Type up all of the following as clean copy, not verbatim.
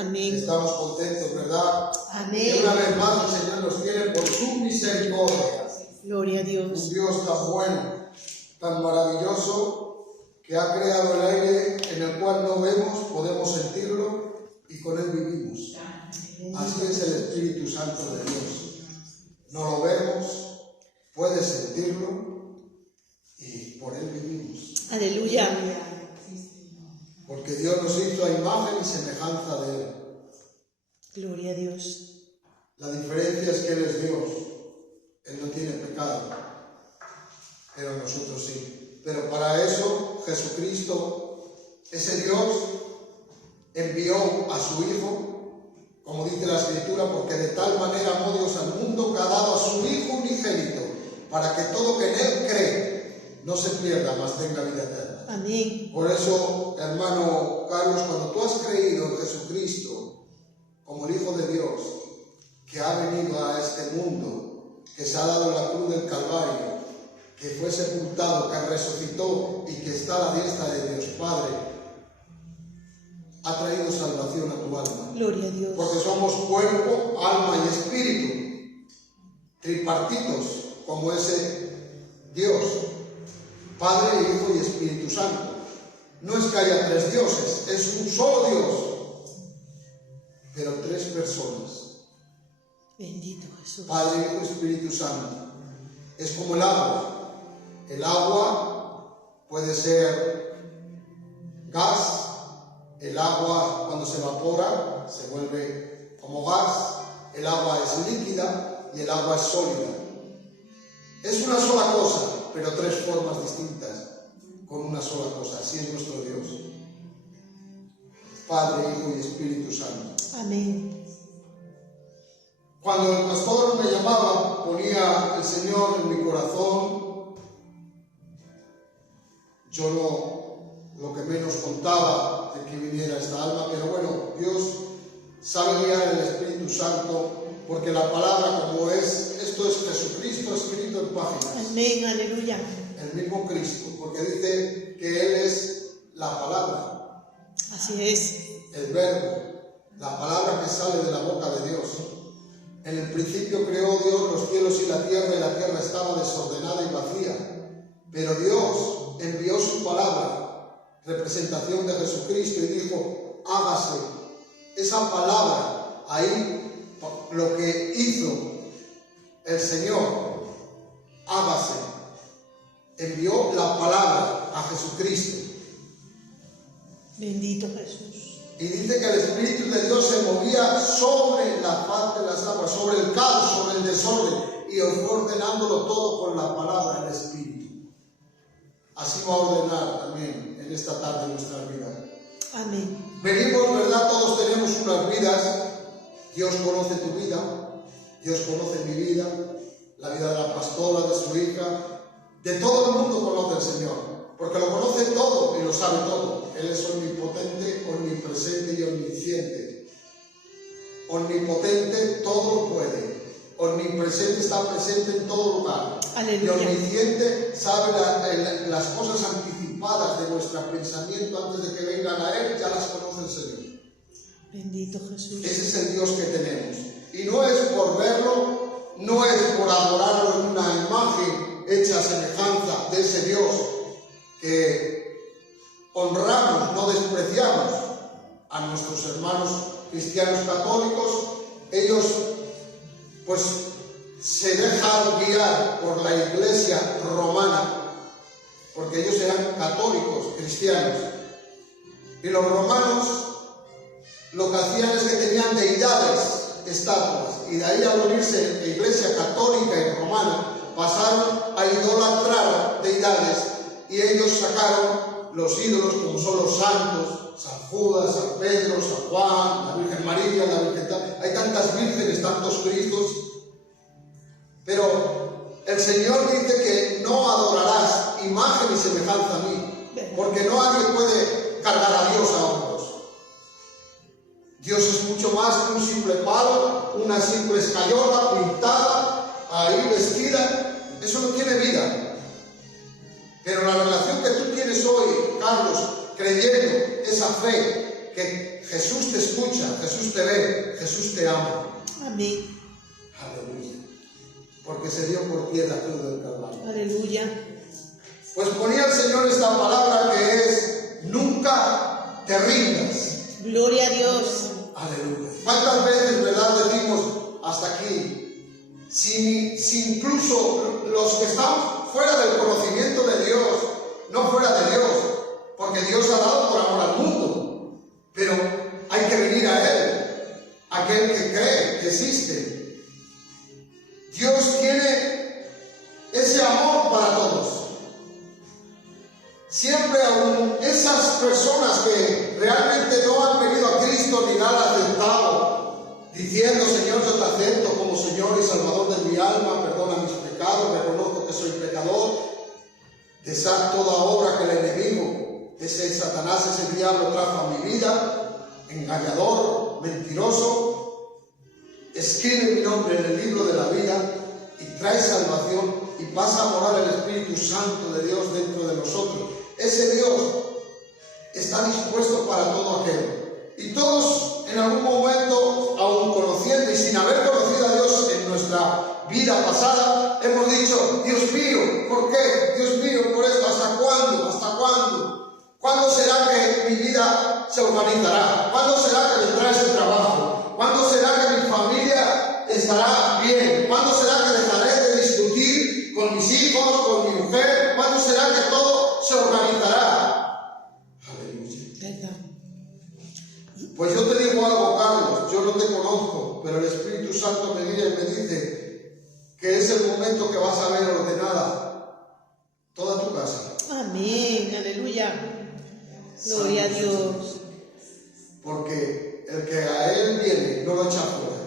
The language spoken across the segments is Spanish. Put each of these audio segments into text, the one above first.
Amén. Estamos contentos, ¿verdad? Amén. Y una vez más el Señor nos tiene por su misericordia. Gloria a Dios. Un Dios tan bueno, tan maravilloso, que ha creado el aire en el cual no vemos, podemos sentirlo y con él vivimos. Así es el Espíritu Santo de Dios. No lo vemos, puedes sentirlo y por él vivimos. Aleluya. Porque Dios nos hizo a imagen y semejanza de él. Gloria a Dios. La diferencia es que Él es Dios. Él no tiene pecado, pero nosotros sí. Pero para eso Jesucristo, ese Dios, envió a su Hijo, como dice la Escritura, porque de tal manera amó Dios al mundo que ha dado a su Hijo unigénito, para que todo que en Él cree no se pierda, mas tenga vida eterna. Amén. Por eso, hermano Carlos, cuando tú has creído en Jesucristo como el Hijo de Dios, que ha venido a este mundo, que se ha dado en la cruz del Calvario, que fue sepultado, que resucitó y que está a la diestra de Dios Padre, ha traído salvación a tu alma. Gloria a Dios. Porque somos cuerpo, alma y espíritu, tripartitos, como ese Dios, Padre, Hijo y Espíritu Santo. No es que haya tres dioses, es un solo Dios, pero tres personas. Bendito Jesús. Padre, Hijo y Espíritu Santo. Es como el agua. El agua puede ser gas. El agua, cuando se evapora, se vuelve como gas. El agua es líquida y el agua es sólida. Es una sola cosa, pero tres formas distintas con una sola cosa. Así es nuestro Dios. Padre, Hijo y Espíritu Santo. Amén. Cuando el pastor me llamaba, ponía el Señor en mi corazón. Yo lo que menos contaba de que viniera esta alma, pero bueno, Dios sabe guiar el Espíritu Santo, porque la palabra como es, esto es Jesucristo escrito en páginas. Amén. Aleluya. El mismo Cristo, porque dice que Él es la palabra, Así es. el verbo, la palabra que sale de la boca de Dios. En el principio creó Dios los cielos y la tierra estaba desordenada y vacía. Pero Dios envió su palabra, representación de Jesucristo, y dijo, hágase. Esa palabra, ahí, lo que hizo el Señor, hágase. Envió la palabra a Jesucristo. Bendito Jesús. Y dice que el Espíritu de Dios se movía sobre la faz de las aguas, sobre el caos, sobre el desorden, y fue ordenándolo todo con la palabra del Espíritu. Así va a ordenar también en esta tarde nuestra vida. Amén. Venimos, ¿verdad? Todos tenemos unas vidas. Dios conoce tu vida, Dios conoce mi vida, la vida de la pastora, de su hija, de todo el mundo conoce al Señor. Porque lo conoce todo y lo sabe todo. Él es omnipotente, omnipresente y omnisciente. Omnipotente, todo lo puede. Omnipresente, está presente en todo lugar. Aleluya. Y omnisciente sabe las cosas anticipadas de nuestro pensamiento antes de que vengan a Él, ya las conoce el Señor. Bendito Jesús. Ese es el Dios que tenemos. Y no es por verlo, no es por adorarlo en una imagen hecha a semejanza de ese Dios que honramos, no despreciamos a nuestros hermanos cristianos católicos. Ellos pues se dejan guiar por la Iglesia romana, porque ellos eran católicos, cristianos, y los romanos lo que hacían es que tenían deidades, estatuas, y de ahí, al unirse la Iglesia católica y romana, pasaron a idolatrar deidades, y ellos sacaron los ídolos como son los santos, San Judas, San Pedro, San Juan, la Virgen María, la Virgen tal. Hay tantas vírgenes, tantos Cristos, pero el Señor dice que no adorarás imagen y semejanza a mí, porque nadie puede cargar a Dios a hombros. Dios es mucho más que un simple palo, una simple escayola pintada, ahí vestida. Eso no tiene vida. Pero la relación que tú tienes hoy, Carlos, creyendo esa fe que Jesús te escucha, Jesús te ve, Jesús te ama. Amén. Aleluya. Porque se dio por ti la cruz del Calvario. Aleluya. Pues ponía el Señor esta palabra que es: nunca te rindas. Gloria a Dios. Aleluya. ¿Cuántas veces, verdad, decimos hasta aquí? Si incluso los que están fuera del conocimiento de Dios, no fuera de Dios, porque Dios ha dado por amor al mundo, pero hay que venir a Él, aquel que cree que existe. Dios tiene ese amor para todos. Siempre aún esas personas que realmente no han venido a Cristo ni nada aceptado, diciendo: Señor, yo te acepto como Señor y Salvador de mi alma, perdona mis pecados, reconozco que soy pecador, deshago toda obra que el enemigo, ese Satanás, ese diablo, trajo a mi vida, engañador, mentiroso, escribe mi nombre en el libro de la vida y trae salvación y pasa a morar el Espíritu Santo de Dios dentro de nosotros. Ese Dios está dispuesto para todo aquello. Y todos en algún momento, aún conociendo y sin haber conocido a Dios en nuestra vida pasada, hemos dicho: Dios mío, ¿por qué? Dios mío, por esto, ¿hasta cuándo? ¿Hasta cuándo? ¿Cuándo será que mi vida se organizará? ¿Cuándo será que vendrá ese trabajo? ¿Cuándo será que mi familia estará bien? ¿Cuándo será que dejaré de discutir con mis hijos, con mi mujer? ¿Cuándo será que todo se organizará? Aleluya. ¿Verdad? Pues yo te digo algo, Carlos, yo no te conozco, pero el Espíritu Santo me guía y me dice que es el momento que vas a ver ordenada toda tu casa. Amén. Aleluya. Gloria a Dios. Porque el que a Él viene no lo echa fuera.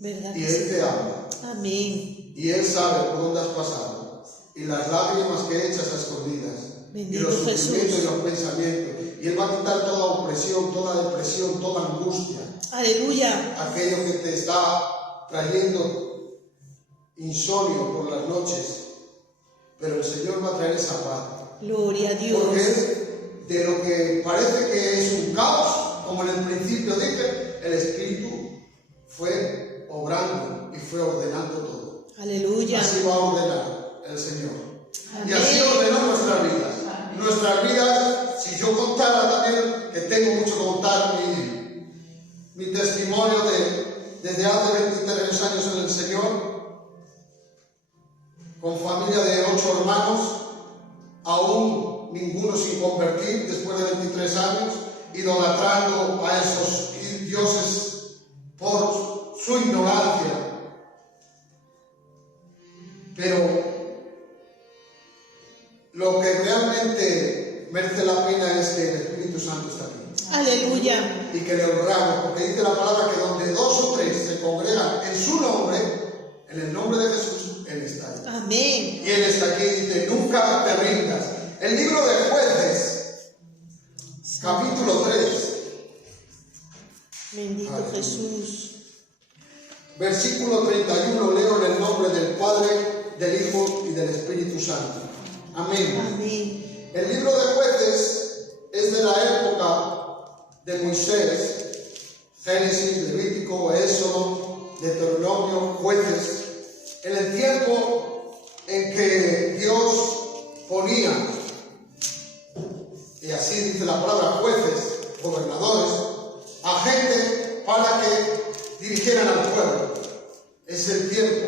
¿Verdad? Y Él te ama. Amén. Y Él sabe por dónde has pasado. Y las lágrimas que echas a escondidas. Bendito Y los sufrimientos Jesús. y los pensamientos. Y Él va a quitar toda opresión, toda depresión, toda angustia. Aleluya. Aquello que te está trayendo insomnio por las noches. Pero el Señor va a traer esa paz. Gloria a Dios. Porque es de lo que parece que es un caos, como en el principio dije, el Espíritu fue obrando y fue ordenando todo. Aleluya. Así va a ordenar el Señor. Amén. Y así ordenó nuestras vidas. Nuestras vidas, si yo contara también, que tengo mucho que contar, mi testimonio desde hace 23 años en el Señor, con familia de 8 hermanos, aún ninguno sin convertir después de 23 años, idolatrando a esos dioses por su ignorancia. Pero lo que realmente merece la pena es que el Espíritu Santo está aquí. Aleluya. Y que le honramos, porque dice la palabra que donde 2 o 3 se congregan en su nombre, en el nombre de Jesús, Él está ahí. Amén. Y Él está aquí y dice: nunca te rindas. El libro de Jueces, capítulo 3, Bendito Aleluya. Jesús. versículo 31, leo en el nombre del Padre, del Hijo y del Espíritu Santo. Amén. Amén. El libro de Jueces es de la época de Moisés, Génesis, Levítico, Éxodo, Deuteronomio, Jueces, en el tiempo en que Dios ponía, y así dice la palabra, jueces, gobernadores, a gente para que dirigieran al pueblo. Es el tiempo.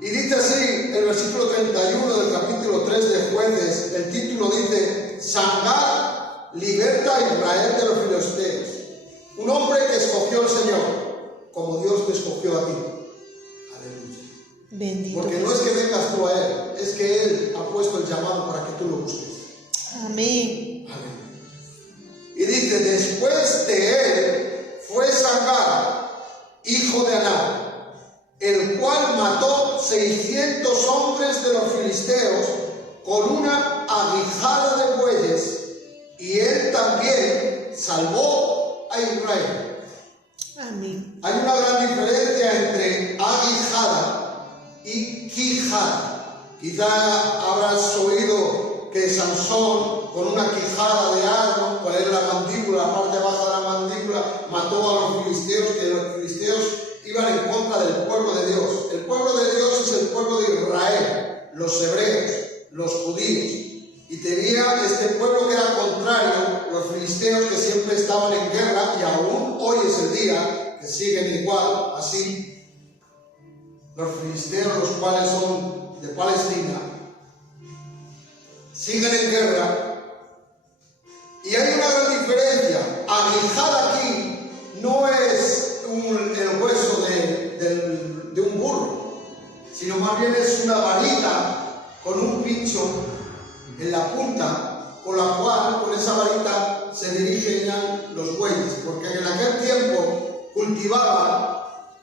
Y dice así el versículo 31 del capítulo 3 de Jueces, el título dice: Sangar liberta a Israel de los filisteos. Un hombre que escogió el Señor, como Dios te escogió a ti. Aleluya. Bendito Porque no es Jesús. que vengas tú a Él, es que Él ha puesto el llamado para que tú lo busques. Amén. Amén. Y dice: después de Él fue Sangar, hijo de Aná, el cual mató 600 hombres de los filisteos con una aguijada de bueyes, y él también salvó a Israel. Amén. Hay una gran diferencia entre aguijada y quijada. Quizá habrás oído que Sansón con una quijada de asno, cuál era la mandíbula, la parte baja de la mandíbula, mató a los filisteos, que los filisteos iban en contra del pueblo de Dios. El pueblo de Dios es el pueblo de Israel, los hebreos, los judíos. Y tenía este pueblo que era contrario, los filisteos, que siempre estaban en guerra, y aún hoy es el día que siguen igual, así. Los filisteos, los cuales son de Palestina, siguen en guerra. Y hay una gran diferencia. Aguijada aquí no es el hueso de un burro, sino más bien es una varita con un pincho en la punta, con la cual, con esa varita, se dirigen los bueyes, porque en aquel tiempo cultivaban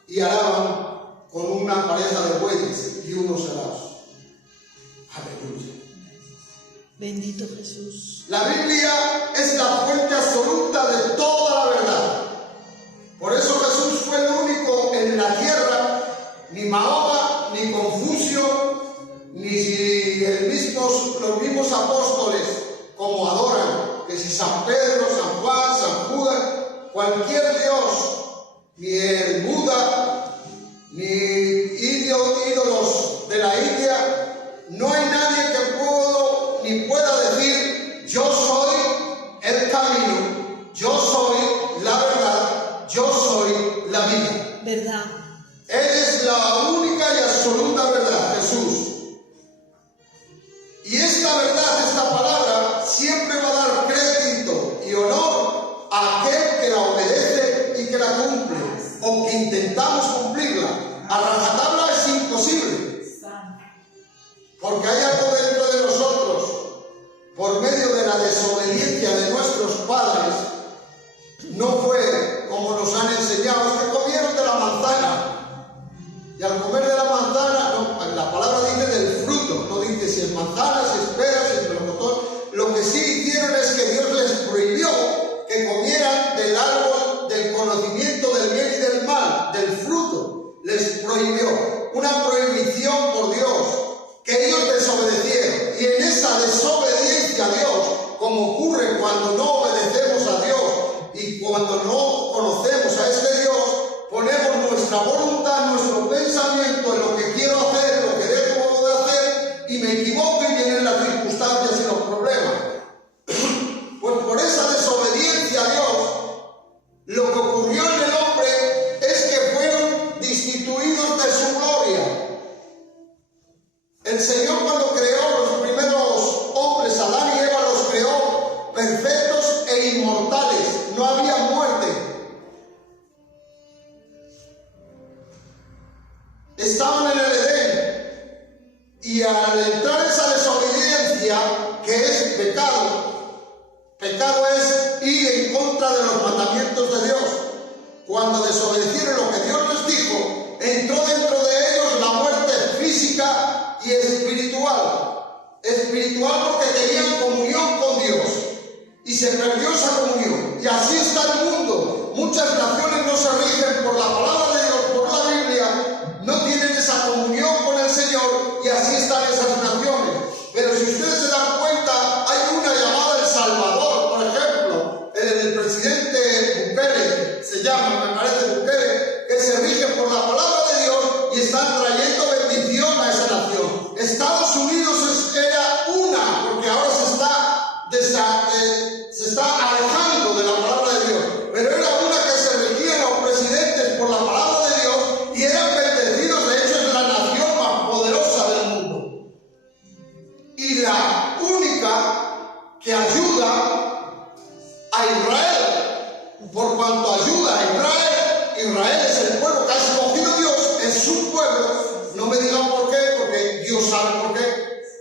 y araban con una pareja de bueyes y unos arados. Aleluya. Bendito Jesús. La Biblia es la fuente absoluta de toda la verdad. Por eso Jesús fue el único en la tierra, ni Mahoma, ni Confucio, ni los mismos apóstoles, como adoran, que si San Pedro, San Juan, San Judas, cualquier Dios, ni el Buda, ni ídolos de la India, no hay nadie que pueda decir: yo soy el camino, yo soy la verdad, yo soy la vida. Verdad. Él es la única y absoluta verdad, Jesús. Y esta verdad, esta palabra, siempre va a dar crédito y honor a aquel que la obedece y que la cumple, o que intentamos cumplirla. A rajatabla es imposible, porque hay algo dentro de nosotros, por medio de la desobediencia de nuestros padres. No fue como nos han enseñado, que comieron de la manzana. Y al comer de la manzana, no, la palabra dice del fruto, no dice si es manzana, si es pera, si es melocotón. Lo que sí hicieron es que Dios les prohibió que comieran del árbol del conocimiento del bien y del mal, del fruto. Les prohibió, una prohibición por Dios, que ellos desobedecieron. Y en esa desobediencia a Dios, como ocurre cuando no obedecemos a Dios y cuando no conocemos a este Dios, ponemos nuestra voluntad, nuestro pensamiento en lo que quiero hacer, lo que debo de hacer, y me equivoco y vienen las circunstancias y los problemas. Pues por esa desobediencia a Dios, lo que ocurrió en el hombre es que fueron destituidos de su gloria. El Señor, cuando creó los primeros hombres, Adán y Eva, los creó perfectos e inmortales. No había muerte. Estaban en el Edén, y al entrar esa desobediencia, que es pecado es ir en contra de los mandamientos de Dios. Cuando desobedecieron lo que Dios les dijo, entró dentro de ellos la muerte física y espiritual. Espiritual porque tenían comunión con Dios, y se perdió esa comunión. Y así está el mundo. Muchas naciones no se rigen por la palabra de Dios, por la Biblia, no tienen esa comunión con el Señor, y así están esas naciones. Pero si ustedes se dan cuenta, hay una llamada El Salvador, por ejemplo, el presidente Bukele, se llama, me parece Bukele, que se rige por la palabra de Dios y están trayendo bendición a esa nación. Estados Unidos era una, porque ahora se está alejando de la palabra de Dios, pero era una que se regían los presidentes por la palabra de Dios y eran bendecidos. De hecho, es la nación más poderosa del mundo y la única que ayuda a Israel. Por cuanto ayuda a Israel, Israel es el pueblo que ha escogido Dios, es su pueblo. No me digan por qué, porque Dios sabe por qué.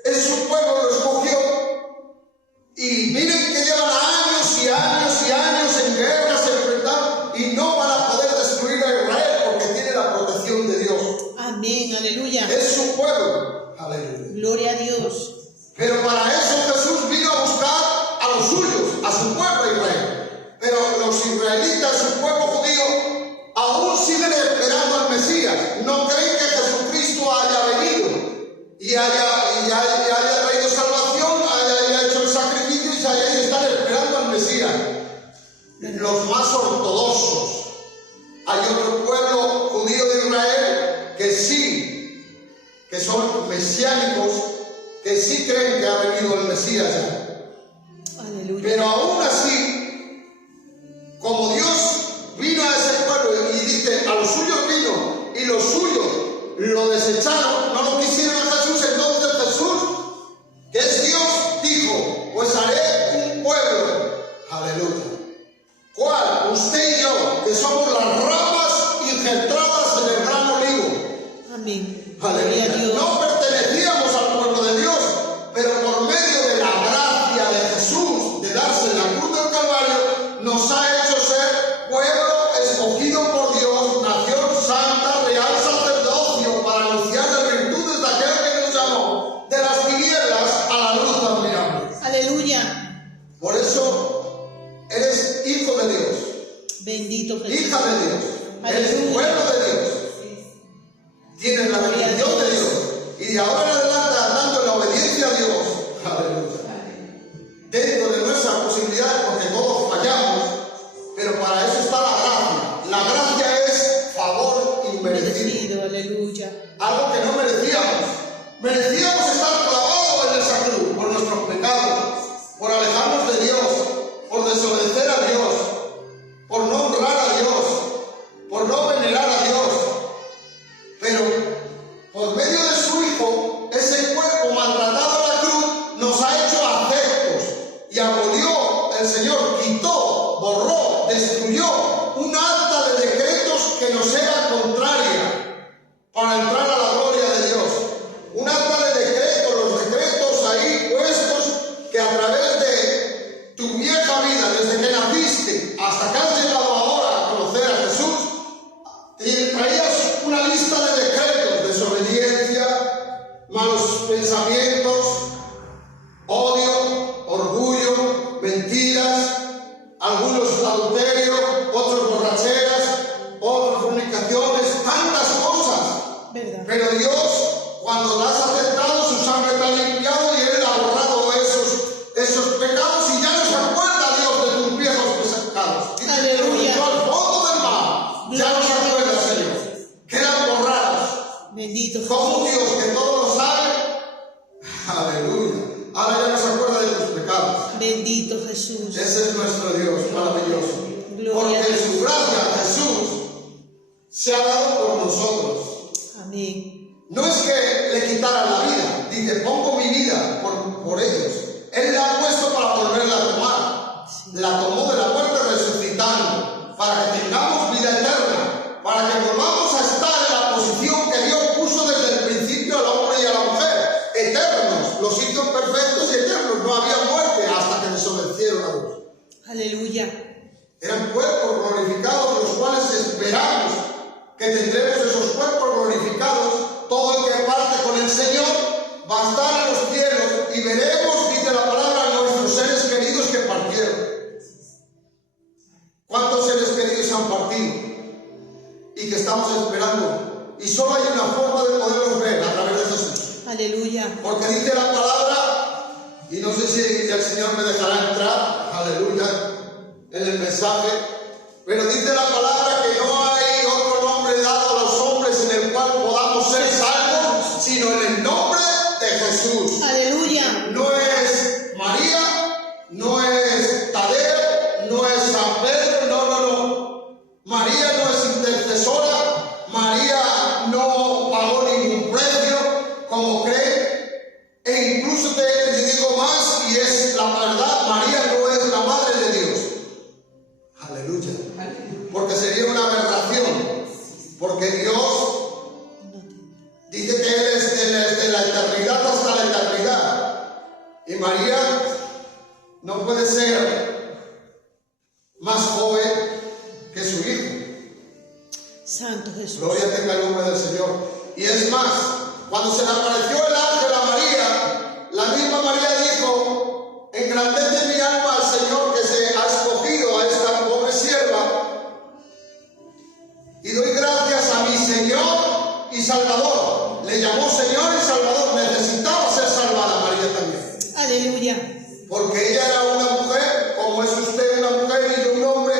Es su pueblo, lo escogió. Y miren que llevan años y años y años en guerras, enfrentados, y no van a poder destruir a Israel porque tiene la protección de Dios. Amén, aleluya. Es su pueblo. Aleluya. Gloria a Dios. Pero para eso Jesús vino a buscar a los suyos, a su pueblo Israel. Pero los israelitas, su pueblo judío, aún siguen esperando al Mesías. No creen que Jesucristo haya venido y haya traído salvación, haya hecho el sacrificio y se los más ortodoxos. Hay otro pueblo judío de Israel que sí, que son mesiánicos, que sí creen que ha venido el Mesías ya. Aleluya. Pero aún así, como Dios vino a ese pueblo y dice, a los suyos vino y los suyos lo desecharon, no lo quisieron a Jesús, entonces Jesús, que es Dios, dijo, pues haré un pueblo. Aleluya. ¿Cuál? Usted y yo, que somos las ramas injertadas en el gran olivo. Amén. Gloria a Aleluya. Dios. No pertenecíamos al pueblo de Dios, pero por medio de la gracia de Jesús, de darse en la cruz del Calvario, nos ha hecho ser pueblo escogido por Dios, nación santa, real sacerdocio, para anunciar las virtudes de aquel que nos llamó de las tinieblas a la luz admirable. Aleluya. Por eso eres hijo de Dios, Bendito Jesús. hija de Dios, eres Aleluya. pueblo de Dios. Tienes la bendición de Dios. Y de ahora en adelante andando en la obediencia a Dios. Aleluya. Dentro de nuestras posibilidades, porque todos fallamos, pero para eso está la gracia. La gracia es favor inmerecido. Merecido. Aleluya. Algo que no merecíamos. Merecíamos estar clavados en esa cruz por nuestros pecados, por alejarnos de Dios, por desobedecer a Dios, por no honrar a Dios, por no venerar a Dios. Pero por medio de su Hijo, ese cuerpo maltratado en la cruz nos ha hecho aceptos y abolió el Señor, quitó, borró, destruyó un acta de decretos que nos era contraria para entrar a la gloria de Dios. Un acta de decretos, los decretos ahí puestos que a través de tu vieja vida, desde que naciste hasta que has llegado ahora a conocer a Jesús, traías una lista de decretos: desobediencia, malos pensamientos, odio, orgullo, mentiras, algunos adulterios, otros borracheras, otros fornicaciones, tantas cosas. ¿Verdad? Pero Dios, cuando la has aceptado, su sangre te ha limpiado y Él ha borrado esos pecados y ya no se acuerda Dios de tus viejos pecados. Dice que Aleluya. los echó al fondo del mar. Ya no se acuerda, Señor. Quedan borrados. Bendito Como Jesús. Dios, que todo lo sabe. Aleluya. Ahora ya no se acuerda de tus pecados. Bendito Jesús. Ese es nuestro Dios maravilloso. Gloria Porque a en Dios. su gracia Jesús se ha dado por nosotros. Amén. No es que le quitaran la vida, dice, pongo mi vida por ellos. Él la ha puesto para volverla a tomar. La tomó de la muerte resucitando, para que tengamos vida eterna, para que volvamos a estar en la posición que Dios puso desde el principio al hombre y a la mujer. Eternos, los hizo perfectos y eternos, no había muerte hasta que desobedecieron a Dios. Aleluya. Eran cuerpos glorificados, los cuales esperamos que tendremos esos cuerpos glorificados. Todo el que parte con el Señor va a estar en los cielos y veremos, dice la palabra, a nuestros seres queridos que partieron. ¿Cuántos seres queridos han partido y que estamos esperando? Y solo hay una forma de poderlos ver, a través de Jesús. Aleluya. Porque dice la palabra, y no sé si el Señor me dejará entrar, aleluya, en el mensaje, pero dice la palabra que no hay otro nombre dado a los hombres en el cual podamos ser salvos, sino en el nombre de Jesús. Aleluya. No es María, no es Tadeo, no es San Pedro, no. María no es intercesora, María no pagó ningún precio, como cree, e incluso te digo más, y es la verdad, María no es la madre de Dios. Aleluya. Porque sería una aberración, porque Dios dice que Él es desde la eternidad hasta la eternidad, y María no puede ser más joven que su hijo. Santo Jesús. Gloria tenga el nombre del Señor. Y es más, cuando se le apareció el ángel a María, la misma María dijo: engrandece mi alma al Señor, que se ha escogido a esta pobre sierva, y doy gracias a mi Señor y Salvador. Le llamó Señor y Salvador. Necesitaba ser salvada María también, Aleluya. porque ella era una mujer, como es usted una mujer y yo un hombre,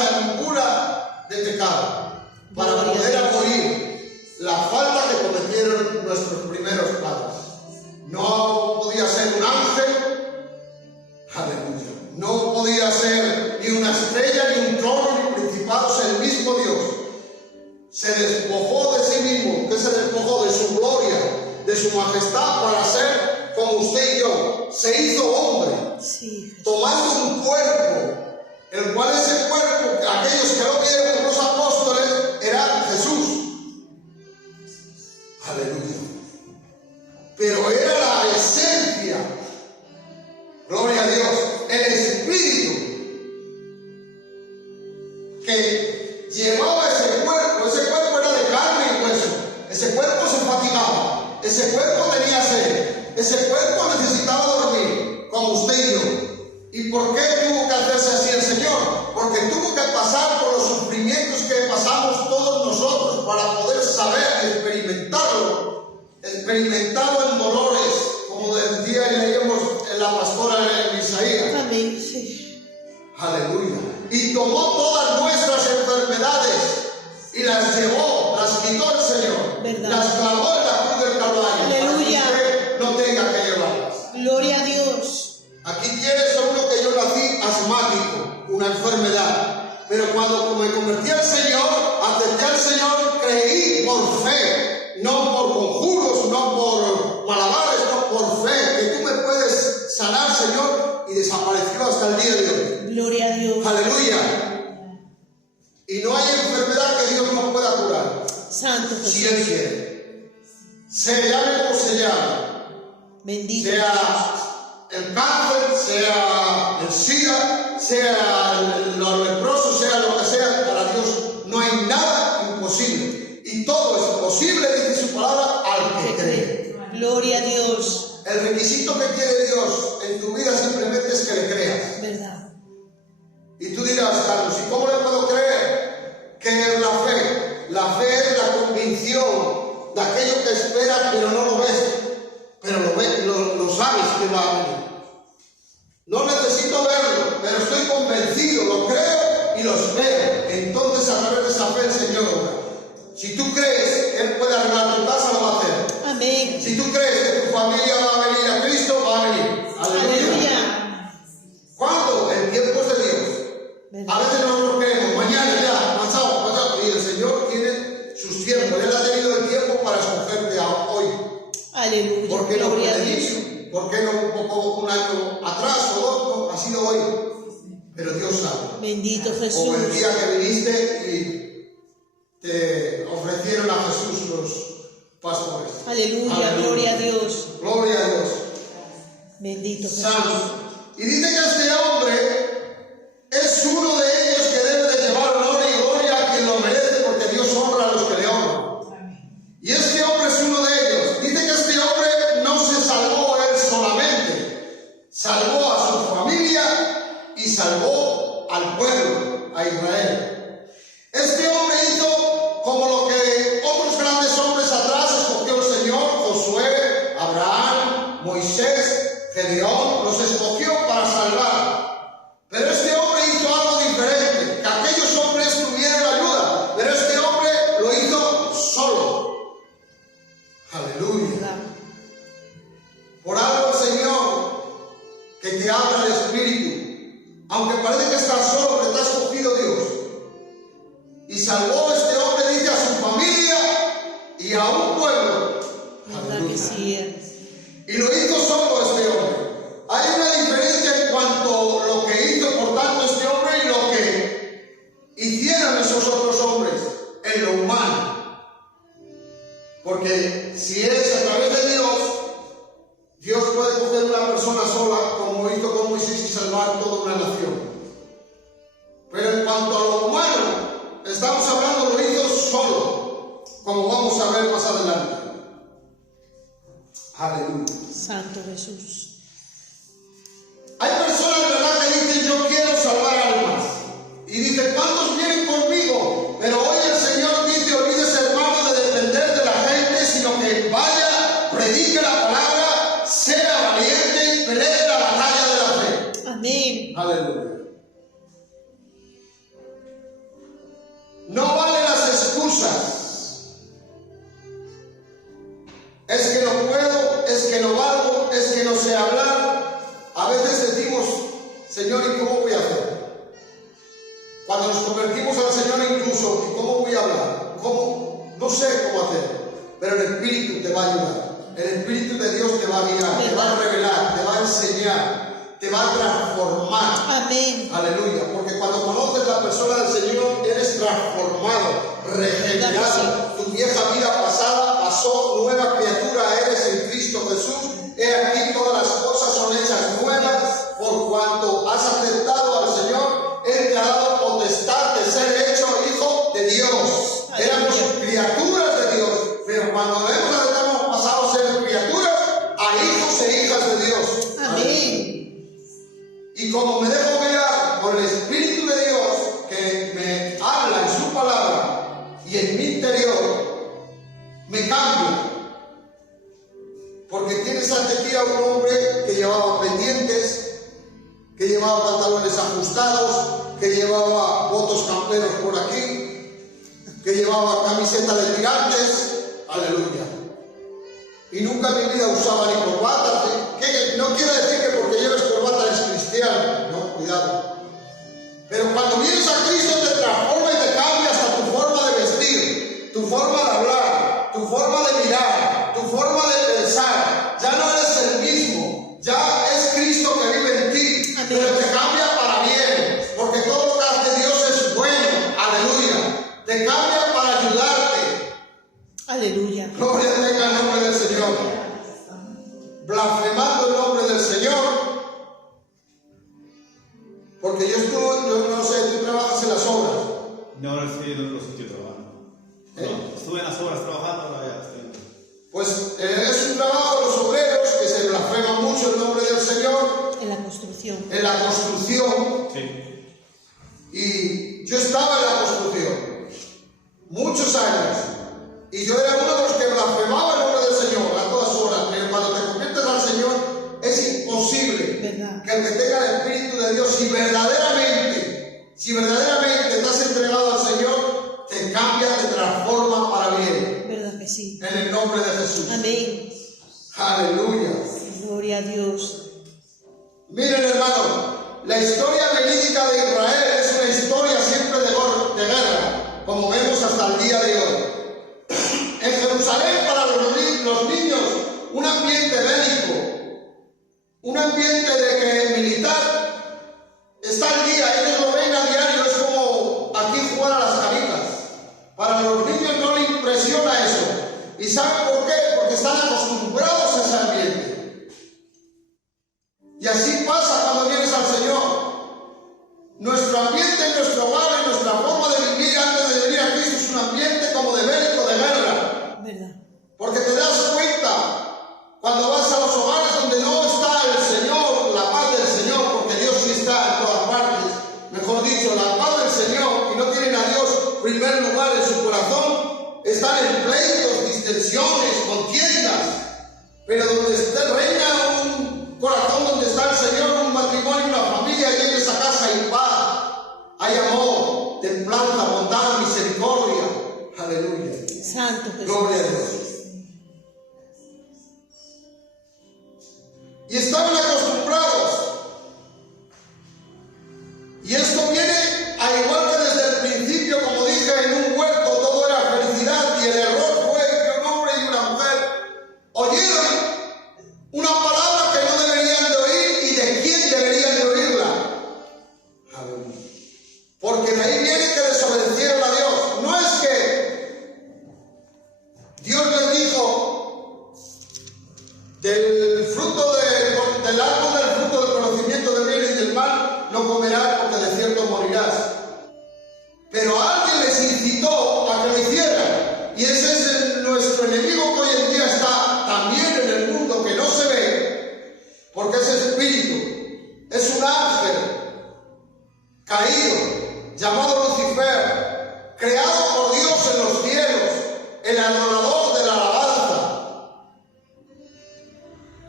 mancha ninguna de pecado, para Gloria a poder Dios. abolir la falta que cometieron nuestros primeros padres. No podía ser un ángel, aleluya, no podía ser ni una estrella, ni un trono, ni principados, el mismo Dios se despojó de sí mismo, que se despojó de su gloria, de su majestad, para ser como usted y yo. Se hizo hombre, Sí, Jesús. tomando un cuerpo, el cual ese cuerpo, aquellos que lo vieron, los apóstoles, era Jesús. Aleluya. Pero era la esencia, gloria a Dios, el espíritu que llevaba ese cuerpo era de carne y hueso, ese cuerpo se fatigaba, ese cuerpo tenía sed, ese cuerpo necesitaba dormir, como usted y yo. ¿Y por qué tuvo que hacerse así el Señor? Porque tuvo que pasar por los sufrimientos que pasamos todos nosotros para poder saber y experimentarlo en dolores, como decía y leíamos en la pastora en Isaías. Amén, sí. Aleluya. Y tomó todas nuestras enfermedades y las llevó, las quitó el Señor. ¿Verdad? Las clavó en la cruz del Calvario. Aleluya. Para que usted no tenga que llevarlas. Gloria a Dios. Aquí tienes a uno que yo nací asmático, una enfermedad. Pero cuando me convertí al Señor, acepté al Señor, creí por fe, no por conjuros, no por malabares, no por fe, que tú me puedes sanar, Señor, y desapareció hasta el día de hoy. Gloria a Dios. Aleluya. Y no hay enfermedad que Dios no pueda curar, Santo si Jesús. Él quiere. Se llame como se llame, Bendito. sea el cáncer, sea el SIDA, sea los leprosos, sea lo que sea, para Dios no hay nada imposible. Y todo es posible, dice su palabra, al que cree. Gloria a Dios. El requisito que quiere Dios en tu vida simplemente es que le creas. ¿Verdad? Y tú dirás, Carlos, ¿y cómo le puedo creer? ¿Qué es la fe? La fe es la convicción de aquello que esperas pero no lo ves. Pero lo sabes que va a venir. No necesito verlo, pero estoy convencido, lo creo y lo espero. Entonces a través de esa fe el Señor obra. Si tú crees que Él puede arreglar tu casa, lo va a hacer. Amén. Si tú crees que tu familia va a venir a Cristo, va a venir. Aleluya. ¿Cuándo? El tiempo es de Dios. ¿Verdad? A veces nosotros creemos, mañana ya, pasado. Y el Señor tiene sus tiempos. Él ha tenido el tiempo para escogerte hoy. Aleluya. ¿Por qué no fue Gloria a de Dios. niño? ¿Por qué no un año atrás o dos? No, ha sido hoy. Pero Dios sabe. Bendito Como Jesús. el día que viniste y te ofrecieron a Jesús los pastores. Aleluya. Gloria a Dios. Gloria a Dios. Bendito Jesús. Santo. Y dice que este hombre es uno de ellos que debe de llevar honor y gloria a quien lo merece, porque Dios honra a los que le honran. Y este hombre es uno de ellos. Dice que este hombre no se salvó él solamente, salvó a su familia y salvó al pueblo, a Israel. Este hombre hizo como lo que otros grandes hombres atrás escogió el Señor: Josué, Abraham, Moisés, Gedeón, los escogió para salvar. Pero este hombre hizo algo diferente, que aquellos hombres tuvieron ayuda, pero este hombre lo hizo solo. Aleluya. ¿Verdad? Por algo el Señor que te habla el Espíritu, aunque parece que estás solo, que te ha escogido Dios. Y salvó a este hombre, dice, a su familia y a un pueblo. ¿Verdad que sí? Y lo hizo solo este hombre. Hay una diferencia en cuanto a lo que hizo, por tanto, este hombre y lo que hicieron esos otros hombres en lo humano. Porque si es a través de Dios, Dios puede coger una persona sola, como hizo con Moisés, y salvar toda una nación. Pero en cuanto a lo humano, estamos hablando, lo hizo solo, como vamos a ver más adelante. Aleluya. Santo Jesús. Hay personas, ¿verdad?, que dicen: yo quiero salvar almas. Y dicen: ¿cuántos vienen conmigo? Pero hoy el Señor dice: olvídese, hermano, de depender de la gente, sino que vaya, predique la palabra, sea valiente y pelee la batalla de la fe. Amén. Aleluya. excusas. Es que no puedo, es que no valgo, es que no sé hablar. A veces decimos, Señor, ¿y cómo voy a hacer? Cuando nos convertimos al Señor incluso, ¿y cómo voy a hablar? ¿Cómo? No sé cómo hacer. Pero el Espíritu te va a ayudar. El Espíritu de Dios te va a guiar, te va a revelar, te va a enseñar, te va a transformar. Amén. Aleluya. Porque cuando conoces la persona del Señor, eres transformado, regenerado. Tu vieja vida pasada pasó, nueva criatura eres en Cristo Jesús. He aquí todas las cosas son hechas nuevas. Por cuanto has aceptado al Señor, Él te ha dado potestad de ser hecho hijo de Dios. Éramos criaturas de Dios, pero cuando hemos pasado a ser criaturas, a hijos e hijas de Dios. Amén. Y como me dejo guiar por el Espíritu de Dios que me habla en su palabra y en mi interior, me cambia. Porque tienes ante ti a un hombre que llevaba pendientes, que llevaba pantalones ajustados, que llevaba botos camperos por aquí, que llevaba camiseta de tirantes. Aleluya. Y nunca en mi vida usaba ni corbata. Que no quiere decir que porque lleves corbata eres cristiano. No, cuidado. Pero cuando vienes a Cristo te transforma y te cambia hasta tu forma de vestir, tu forma de hablar, tu forma de mirar, tu forma de pensar. Ya no eres el mismo. Ya es Cristo que vive en ti. Amén. Pero te cambia para bien. Porque todo lo que hace Dios es bueno. Aleluya. Te cambia para ayudarte. Aleluya. Gloria tenga el nombre del Señor. Blasfemando el nombre del Señor. Porque yo no sé, tú trabajas en las obras. No, ahora estoy en otro sitio trabajando. No, estuve en las obras trabajando, ahora ya estoy. Pues es un trabajo de los obreros que se blasfema mucho el nombre del Señor. En la construcción. En la construcción. Sí. Y yo estaba en la construcción muchos años. Y yo era uno de los que blasfemaba el nombre del Señor a todas horas. Pero cuando te conviertes al Señor, es imposible ¿Verdad? que el que tenga el Espíritu de Dios, si verdaderamente te has entregado al Señor, te cambia, te transforma para bien. ¿Verdad que sí? En el nombre de Jesús. Amén. Aleluya. Gloria a Dios. Miren, hermano, la historia verídica de Israel es una historia siempre de guerra, como vemos hasta el día de hoy. En Jerusalén, para los niños, un ambiente bélico, un ambiente militar, está al día, ellos lo ven a diario, es como aquí jugar a las canicas. Para los niños no les impresiona eso. ¿Y saben por qué? Porque están acostumbrados a ese ambiente. Y así pasa cuando vienes al Señor. Nuestro ambiente en nuestro hogar, en nuestra forma de vivir antes de venir a Cristo es un ambiente como de bélico, de guerra. ¿Verdad? Porque te das cuenta cuando vas a los hogares donde no está el Señor, la paz del Señor, porque Dios sí está en todas partes. Mejor dicho, la paz del Señor, y no tienen a Dios primer lugar en su corazón, están en pleitos, distensiones, contiendas. Pero donde reina un corazón donde está el Señor, un matrimonio, una familia, y en esa casa hay paz, hay amor, templanza, bondad, misericordia. Aleluya. Santo Jesús. Gloria a Dios. Y estaban acostumbrados. Y esto viene al igual que desde el principio, como dije, en un huerto todo era felicidad, y el error fue que un hombre y una mujer oyeron una palabra que no deberían de oír. ¿Y de quién deberían de oírla? Aleluya. Porque de ahí viene que desobedecieron a Dios. No es que Dios les dijo del árbol del fruto del conocimiento del bien y del mal no comerás, porque de cierto morirás. Pero alguien les incitó a que lo hicieran, y ese es nuestro enemigo que hoy en día está también en el mundo, que no se ve, porque ese espíritu es un ángel caído llamado Lucifer, creado por Dios en los cielos, el adorador de la alabanza.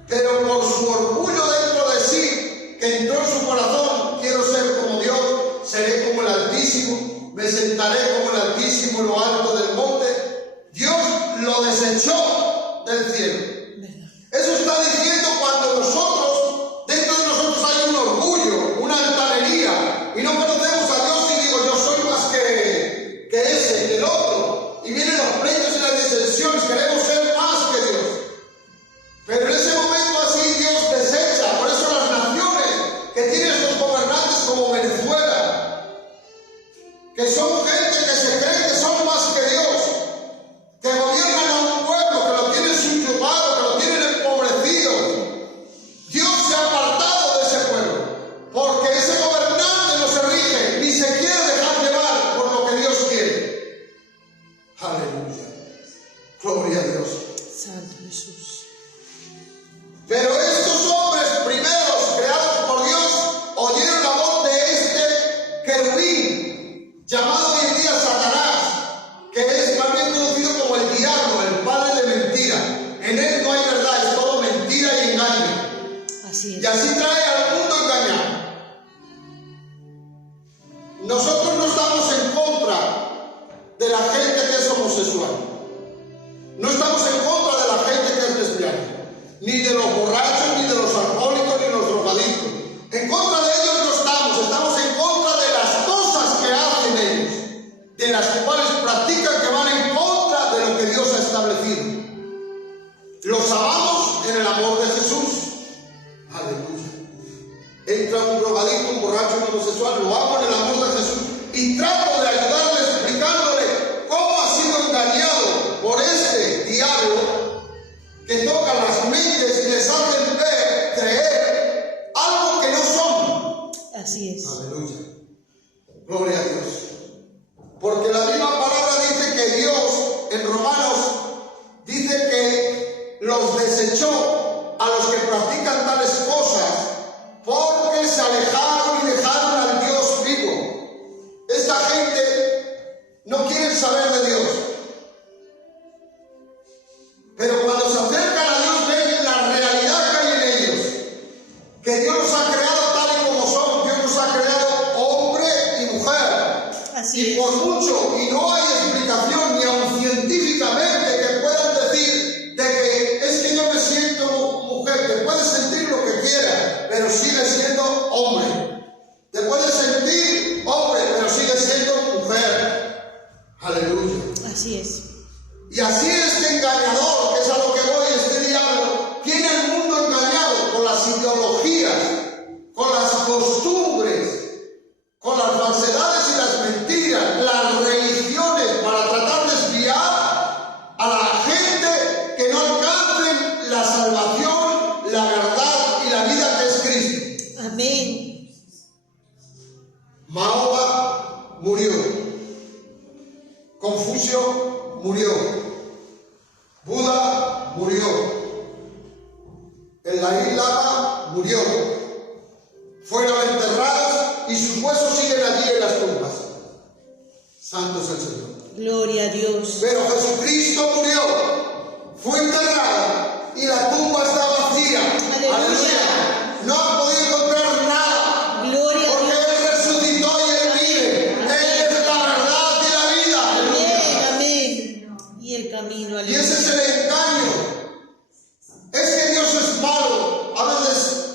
Pero por su orgullo dentro de sí, que entró en su corazón, quiero ser como Dios, seré como el Altísimo, me sentaré como el Altísimo en lo alto del monte. Dios lo desechó del cielo. ¿Verdad? Eso está diciendo cuando nosotros, dentro de nosotros hay un orgullo, una altanería, y no conocemos a Dios y digo, yo soy más que ese, que el otro. Y vienen los pleitos y las disensiones, queremos ser más que Dios. Pero en ese momento así Dios desecha. Por eso las naciones que tienen estos gobernantes como Venezuela, que son gente que se cree que son más que Dios, que gobiernan a un pueblo, que lo tienen subyugado, que lo tienen empobrecido. Dios se ha apartado de ese pueblo, porque ese gobernante no se rige, ni se quiere dejar llevar por lo que Dios quiere. Aleluya. Gloria a Dios. Santo Jesús. Pero estos hombres primeros creados por Dios oyeron la voz de este querubín, llamado hoy en día Satanás, que es más bien conocido como el diablo, el padre de mentira. En él no hay verdad, es todo mentira y engaño. Así Y es. así trae al mundo engañado. Nosotros no estamos en contra de la gente que es homosexual. No estamos en contra de la gente que es lesbiana, ni de los borrachos, ni de los alcohólicos, ni de los drogadictos. En contra de ellos no estamos. Estamos en contra de las cosas que hacen ellos, de las cuales practican, que van en contra de lo que Dios ha establecido. Los amamos en el amor de Jesús. Aleluya. Entra un drogadicto, un borracho, un homosexual, lo amo en el amor de Jesús y trato de ayudarle explicándole cómo ha sido engañado por este diablo que toca las mentes y les hacen ver, creer algo que no son. Así es. Aleluya. Gloria a Dios. Porque la misma palabra dice que Dios, en Romanos, dice que los desechó a los que practican tales cosas porque se alejaron y dejaron al Dios vivo. Esta gente no quiere saber de Dios. Pero cuando se acercan a Dios ven la realidad que hay en ellos. Que Dios los ha creado tal y como son. Dios los ha creado hombre y mujer. Así Y es. por mucho, y no hay explicación ni aun científicamente que puedan decir de que es que yo me siento mujer. Te puedes sentir lo que quieras, pero sigues siendo hombre. Te puedes sentir hombre, pero sigues siendo mujer. Aleluya. Así es. Y así este engañador, que es a lo que voy, este diablo, tiene al mundo engañado con las ideologías, con las costumbres, con las falsedades y las mentiras, las religiones, para tratar de desviar a la gente que no alcancen la salvación, la verdad y la vida que es Cristo. Amén. Mahoma murió. Confucio murió. Buda murió. El Dalai Lama murió. Fueron enterrados y sus huesos siguen allí en las tumbas. Santo es el Señor. Gloria a Dios. Pero Jesucristo murió, fue enterrado y la tumba está vacía. Aleluya. Aleluya. No han podido encontrar nada. Gloria a Porque Dios. Él resucitó y Él vive. Él es la verdad y la vida. Amén. Amén. Y el camino. Y ese es Aleluya. el engaño. Es que Dios es malo. A veces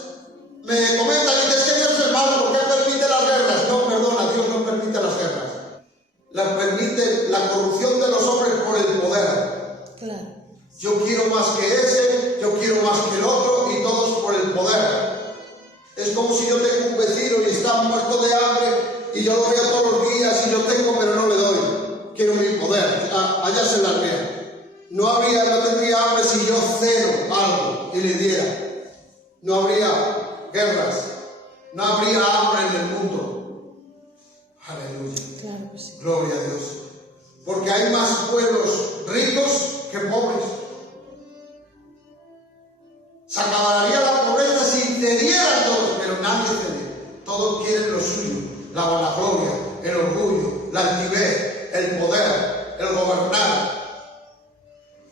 me comentan y dicen, es que Dios es malo, ¿por qué permite las guerras? No, perdona, Dios no permite las guerras. Las permite la corrupción de los hombres por el poder. Claro. Yo quiero más que ese, yo quiero más que el otro y todos por el poder. Es como si yo tengo un vecino y está muerto de hambre y yo lo veo todos los días y yo tengo pero no le doy. Quiero mi poder, allá se las vea. No tendría hambre si yo cedo algo y le diera. No habría guerras, no habría hambre en el mundo. Aleluya. Claro que sí. Gloria a Dios. Porque hay más pueblos ricos que pobres. Se acabaría la pobreza si cedieran todos, pero nadie cede. Todos quieren lo suyo, la vanagloria, el orgullo, la altivez, el poder, el gobernar.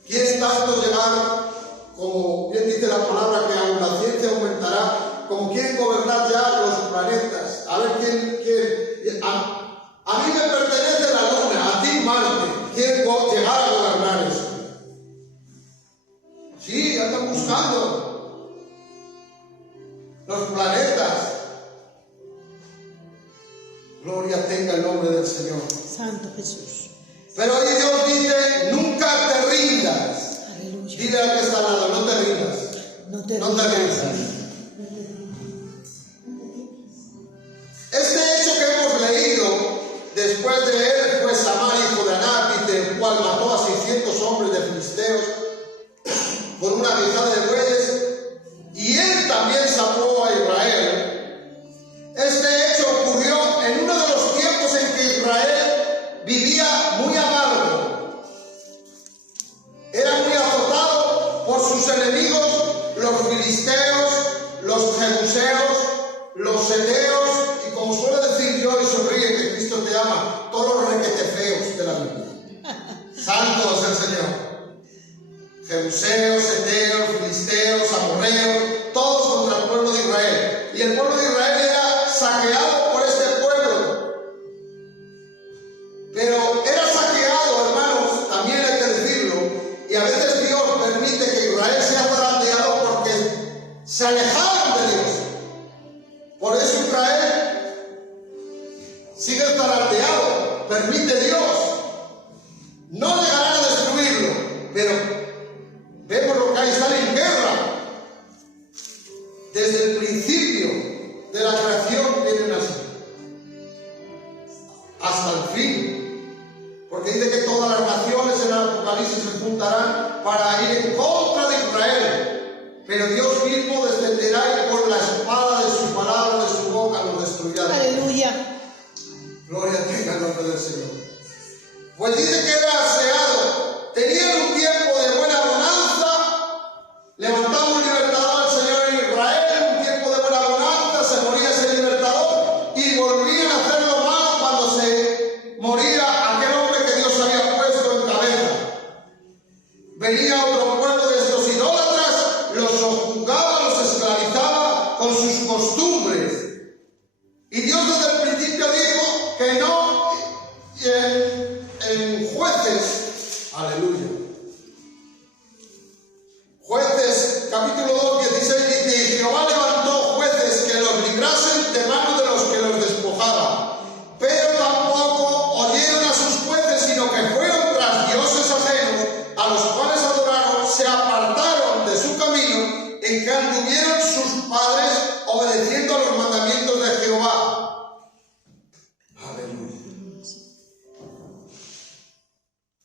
Quieren tanto llegar, como bien dice la palabra, que aún la ciencia aumentará, como quieren gobernar ya los planetas. A ver quién a mí me pertenece quieren llegar a gobernar eso. Sí, andan buscando los planetas. Gloria tenga el nombre del Señor. Santo Jesús. Pero hoy Dios dice, nunca te rindas. Aleluya. Dile al que está al lado, no te rindas. No te No te rindas. Este hecho que hemos leído, después de él fue Samar, hijo de Anat, el cual mató a 600 hombres de filisteos por una quijada de bueyes, y él también sacó a Israel. Este hecho ocurrió en uno de los tiempos en que Israel vivía muy amargo. Era muy azotado por sus enemigos, los filisteos, los jebuseos, los eteos, y como suelo decir yo, y sonríe que Cristo te ama, todos los requete feos de la Biblia. Santo es el Señor. Jebuseos, eteos, filisteos, amorreos, todos contra el pueblo de Israel. Y el pueblo de Israel era saqueado por este pueblo. Pero era saqueado, hermanos, también hay que decirlo, y a veces Dios permite que Israel sea zarandeado porque se alejaron de Dios. Por eso Israel sigue zarandeado, permite Dios. No llegarán a destruirlo, pero vemos lo que hay, están en guerra. Desde el principio de la creación vienen así, hasta el fin. Porque dice que todas las naciones en el Apocalipsis se juntarán para ir en contra de Israel. Pero Dios mismo descenderá y con la espada de su palabra, de su boca, los destruirá. Aleluya. Gloria tenga el nombre del Señor. Pues dice que era aseado. Tenían un tiempo de buena bonanza. Levantaba un libertador al Señor en Israel. Un tiempo de buena bonanza. Se moría ese libertador. Y volvían a hacerlo mal cuando se moría aquel hombre que Dios había puesto en cabeza. Venía otro pueblo de estos idólatras. Los sojuzgaba, los esclavizaba con sus costumbres. Y Dios desde el principio dijo que no en Jueces, aleluya. Jueces, capítulo 2, 16 dice, y Jehová levantó jueces que los librasen de mano de los que los despojaban. Pero tampoco oyeron a sus jueces, sino que fueron tras dioses ajenos, a los cuales adoraron, se apartaron de su camino, en que anduvieron sus padres obedeciendo a los mandamientos de Jehová. Aleluya.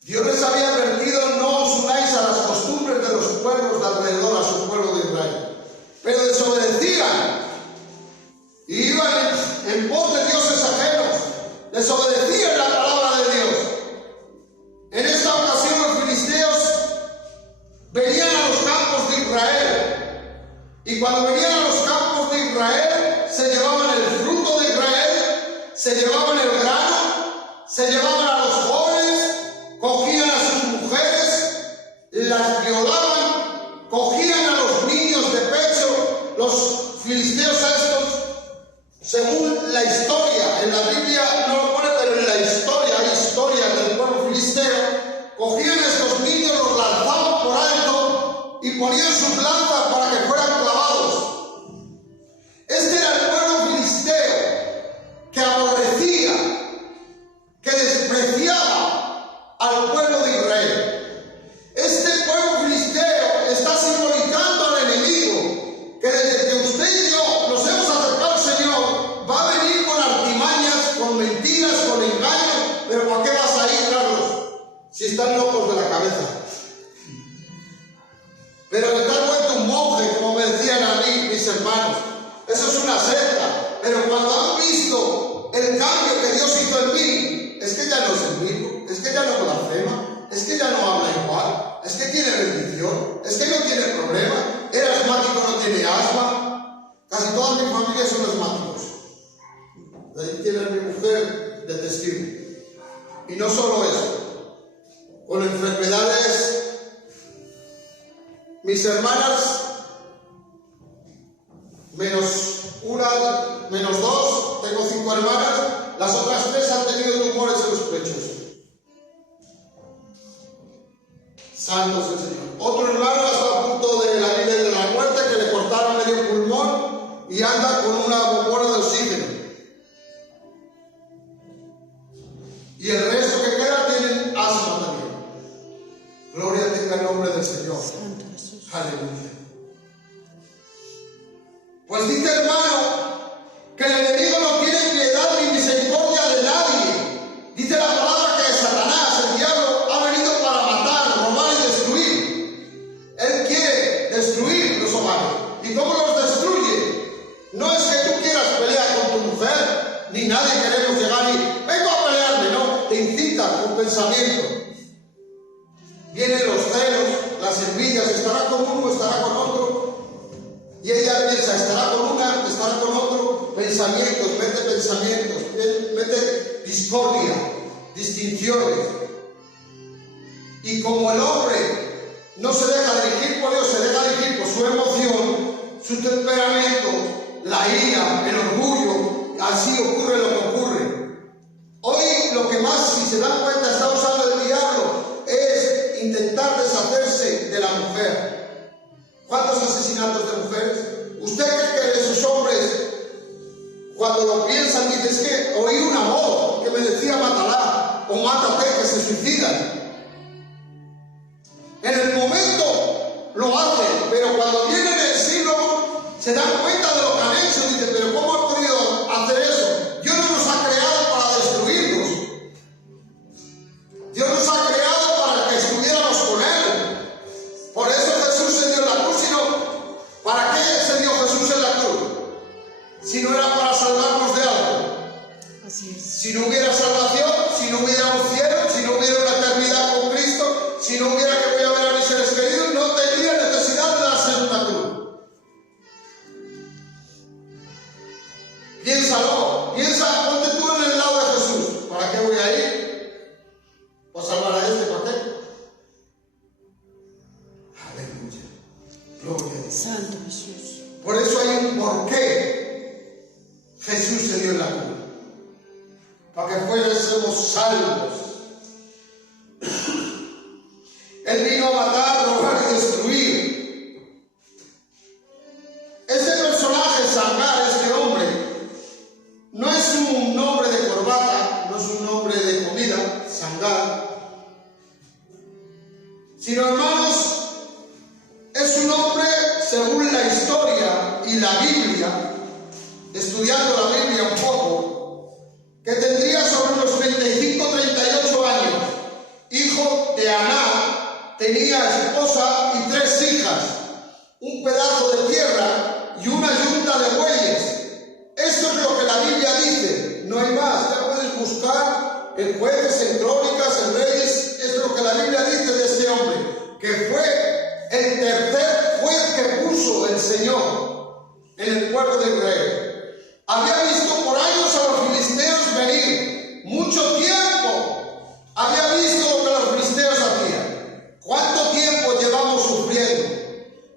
Dios les había advertido, no os unáis a las costumbres de los pueblos de alrededor, a su pueblo de Israel. Pero desobedecían y iban en pos de dioses ajenos, desobedecían la palabra de Dios. En esta ocasión los filisteos venían a los campos de Israel, y cuando venían a los campos de Israel se llevaban el fruto de Israel, se llevaban el grano, se llevaban a los jóvenes, cogían a sus mujeres, las violaban, cogían a los niños de pecho. Los filisteos a estos, según la historia, en la Biblia no lo pone, pero en la historia, hay historias del pueblo filisteo, cogían a estos niños, los lanzaban por alto y ponían sus lanzas para que fueran clavados. Este era el pueblo filisteo que aborrecía, que despreciaba al pueblo de Israel. Este pueblo filisteo está simbolizando al enemigo, que desde que usted y yo nos hemos acercado al Señor, va a venir con artimañas, con mentiras, con engaños. Pero ¿para qué vas a ir, Carlos? Si están locos de la cabeza. Pero que te has vuelto un monje, como me decían a mí mis hermanos. Eso es una secta. Pero cuando han visto el cambio que Dios hizo en mí, es que ya no es el mismo, es que ya no blasfema, es que ya no habla igual, es que tiene bendición, es que no tiene problema, era asmático, no tiene asma. Casi toda mi familia son asmáticos. De ahí tiene a mi mujer de testigo. Y no solo eso, con enfermedades, mis hermanas, menos una, menos dos, tengo 5 hermanas, las otras 3 han tenido tumores en los pechos. Santo es el Señor. Otro hermano está a punto de la vida de la muerte, que le cortaron medio pulmón y anda con una bombona de oxígeno. Y el resto que queda tienen asma también. Gloria tenga el nombre del Señor. Santo Jesús. Aleluya. Pues dice, hermano, que el enemigo no tiene piedad ni misericordia de nadie. Dice la palabra que Satanás, el diablo, ha venido para matar, robar y destruir. Él quiere destruir los hogares. ¿Y cómo los destruye? No es que tú quieras pelear con tu mujer, ni nadie queremos llegar y vengo a pelearme, no. Te incita con pensamiento. Vienen los celos, las envidias, estará con uno, estará con otro. Y ella piensa, estará con una, estará con otro. Pensamientos, mete discordia, distinciones. Y como el hombre no se deja dirigir por Dios, se deja dirigir por su emoción, su temperamento, la ira, el orgullo, así ocurre lo que ocurre. Hoy lo que más, si se dan cuenta, está usando el diablo es intentar deshacerse de la mujer. ¿Cuántos asesinatos de mujeres? ¿Usted cree que esos hombres, cuando lo piensan, dicen, es que oí una voz que me decía mátala o mátate, que se suicidan? En el momento lo hacen, pero cuando viene en el siglo se dan cuenta de lo que han hecho. Dicen, pero ¿cómo he podido hacer eso? Dios no nos ha creado para destruirnos. Dios nos ha creado para que estuviéramos con Él. Por eso Jesús se dio en la cruz, sino ¿para qué se dio Jesús en la cruz? Si no era para salvarnos de algo. Así es. Si no hubiera salvación, si no hubiera un cielo, si no hubiera una eternidad con Cristo, si no hubiera que voy a ver a mis seres queridos, no tendría necesidad de darse una cruz. Piénsalo, ponte tú en el lado de Jesús. ¿Para qué voy a ir? ¿Para salvar a este? ¿Para qué? Aleluya. Gloria a Dios. Santo Jesús. Por eso hay un porqué. Jesús se dio en la cruz. Para que fuésemos salvos. Él vino a matar, robar y destruir. Este personaje, Sangar, este hombre, no es un nombre de corbata, no es un nombre de comida, Sangar, sino, hermanos, es un hombre, según la historia y la Biblia, estudiando la Biblia un poco, que tendría sobre unos 35-38 años, hijo de Aná, tenía esposa y 3 hijas, un pedazo de tierra y una yunta de bueyes. Esto es lo que la Biblia dice, no hay más. Ya puedes buscar en Jueces, en Crónicas, en Reyes. Es lo que la Biblia dice de este hombre, que fue el tercer juez que puso el Señor en el pueblo de Israel. Había visto por años a los filisteos venir, mucho tiempo. Había visto lo que los filisteos hacían. ¿Cuánto tiempo llevamos sufriendo?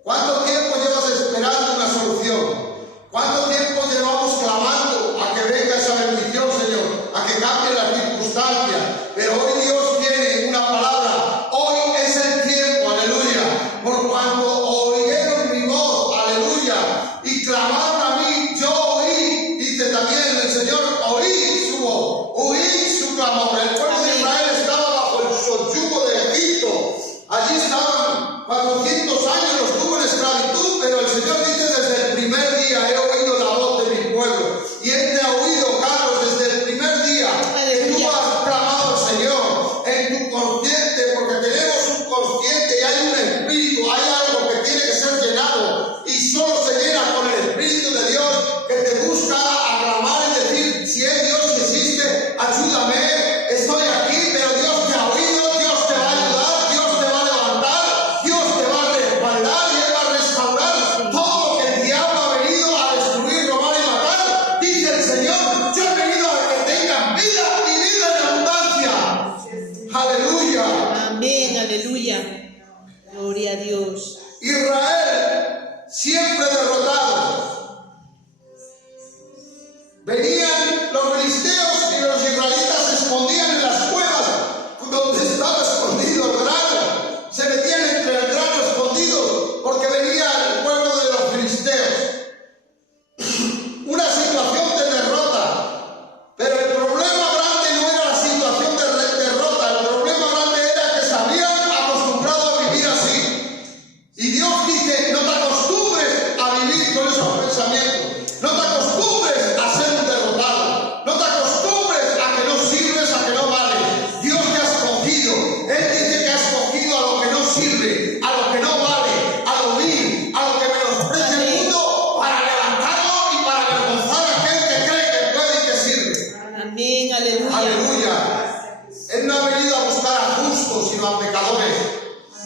¿Cuánto tiempo llevas esperando una solución? ¿Cuánto tiempo llevamos clamando a que venga esa bendición, Señor? A que cambie las circunstancias. Pero hoy Dios tiene una palabra. Hoy es el tiempo, aleluya. Por cuanto oyeron mi voz, aleluya, y clamaron a mí, yo oí. Dice también el Señor, oí su voz, oí su clamor. El pueblo de Israel estaba bajo el yugo de Egipto. Allí estaban 400 años, los tuvo en esclavitud, pero el Señor dice, desde el primer día he oído la voz de mi pueblo. Y Él te ha oído, Carlos, desde el primer día que tú has clamado al Señor en tu consciente, porque tenemos un consciente y hay un espíritu, hay algo que tiene que ser llenado y solo se llena con el Espíritu de Dios, que te busca aclamar y decir, si es Dios que existe, ayúdame, estoy aquí, pero Dios te ha oído, Dios te va a ayudar, Dios te va a levantar, Dios te va a respaldar y Él va a restaurar todo lo que el diablo ha venido a destruir, robar y matar. Dice el Señor, yo he venido a que tengan vida y vida en abundancia. Aleluya. Amén, aleluya. Gloria a Dios. Israel siempre derrotado. Venían los filisteos y los israelitas se escondían en las cuevas donde estaba escondido el grano. Se metían justos, sino a pecadores.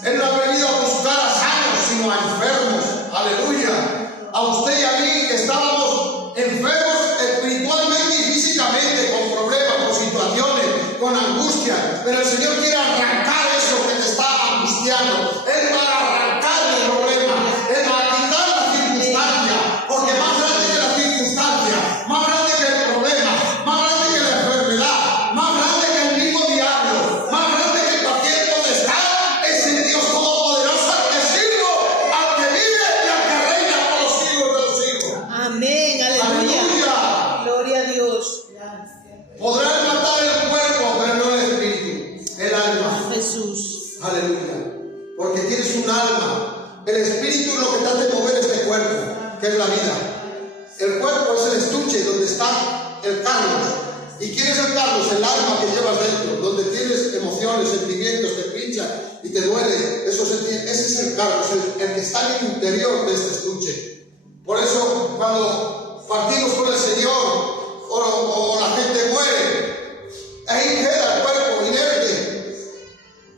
Él no ha venido a buscar a sanos, sino a enfermos. Aleluya. A usted y a mí que estábamos enfermos espiritualmente y físicamente, con problemas, con situaciones, con angustia. Pero el Señor quiere arrancar eso que te está angustiando. Él va a arrancar el problema. Él va a quitar la circunstancia. Porque más grande que la circunstancia, más grande que el problema, más grande que la enfermedad, más grande que el mismo diablo, más grande que cualquier potestad, es el Dios Todopoderoso al que sirvo, al que vive y al que reina por los siglos de los siglos. Amén. Aleluya. Aleluya. Gloria a Dios. Podrán matar el cuerpo, pero no el espíritu, el alma. Jesús. Aleluya. Porque tienes un alma. El espíritu es lo que te hace mover este cuerpo, que es la vida. El cuerpo es el estuche donde está el Carlos. ¿Y quién es el Carlos? El alma que llevas dentro, donde tienes emociones, sentimientos, te pincha y te duele. Ese es el Carlos, el que está en el interior de este estuche. Por eso, cuando partimos con el Señor o la gente muere, ahí queda el cuerpo inerte.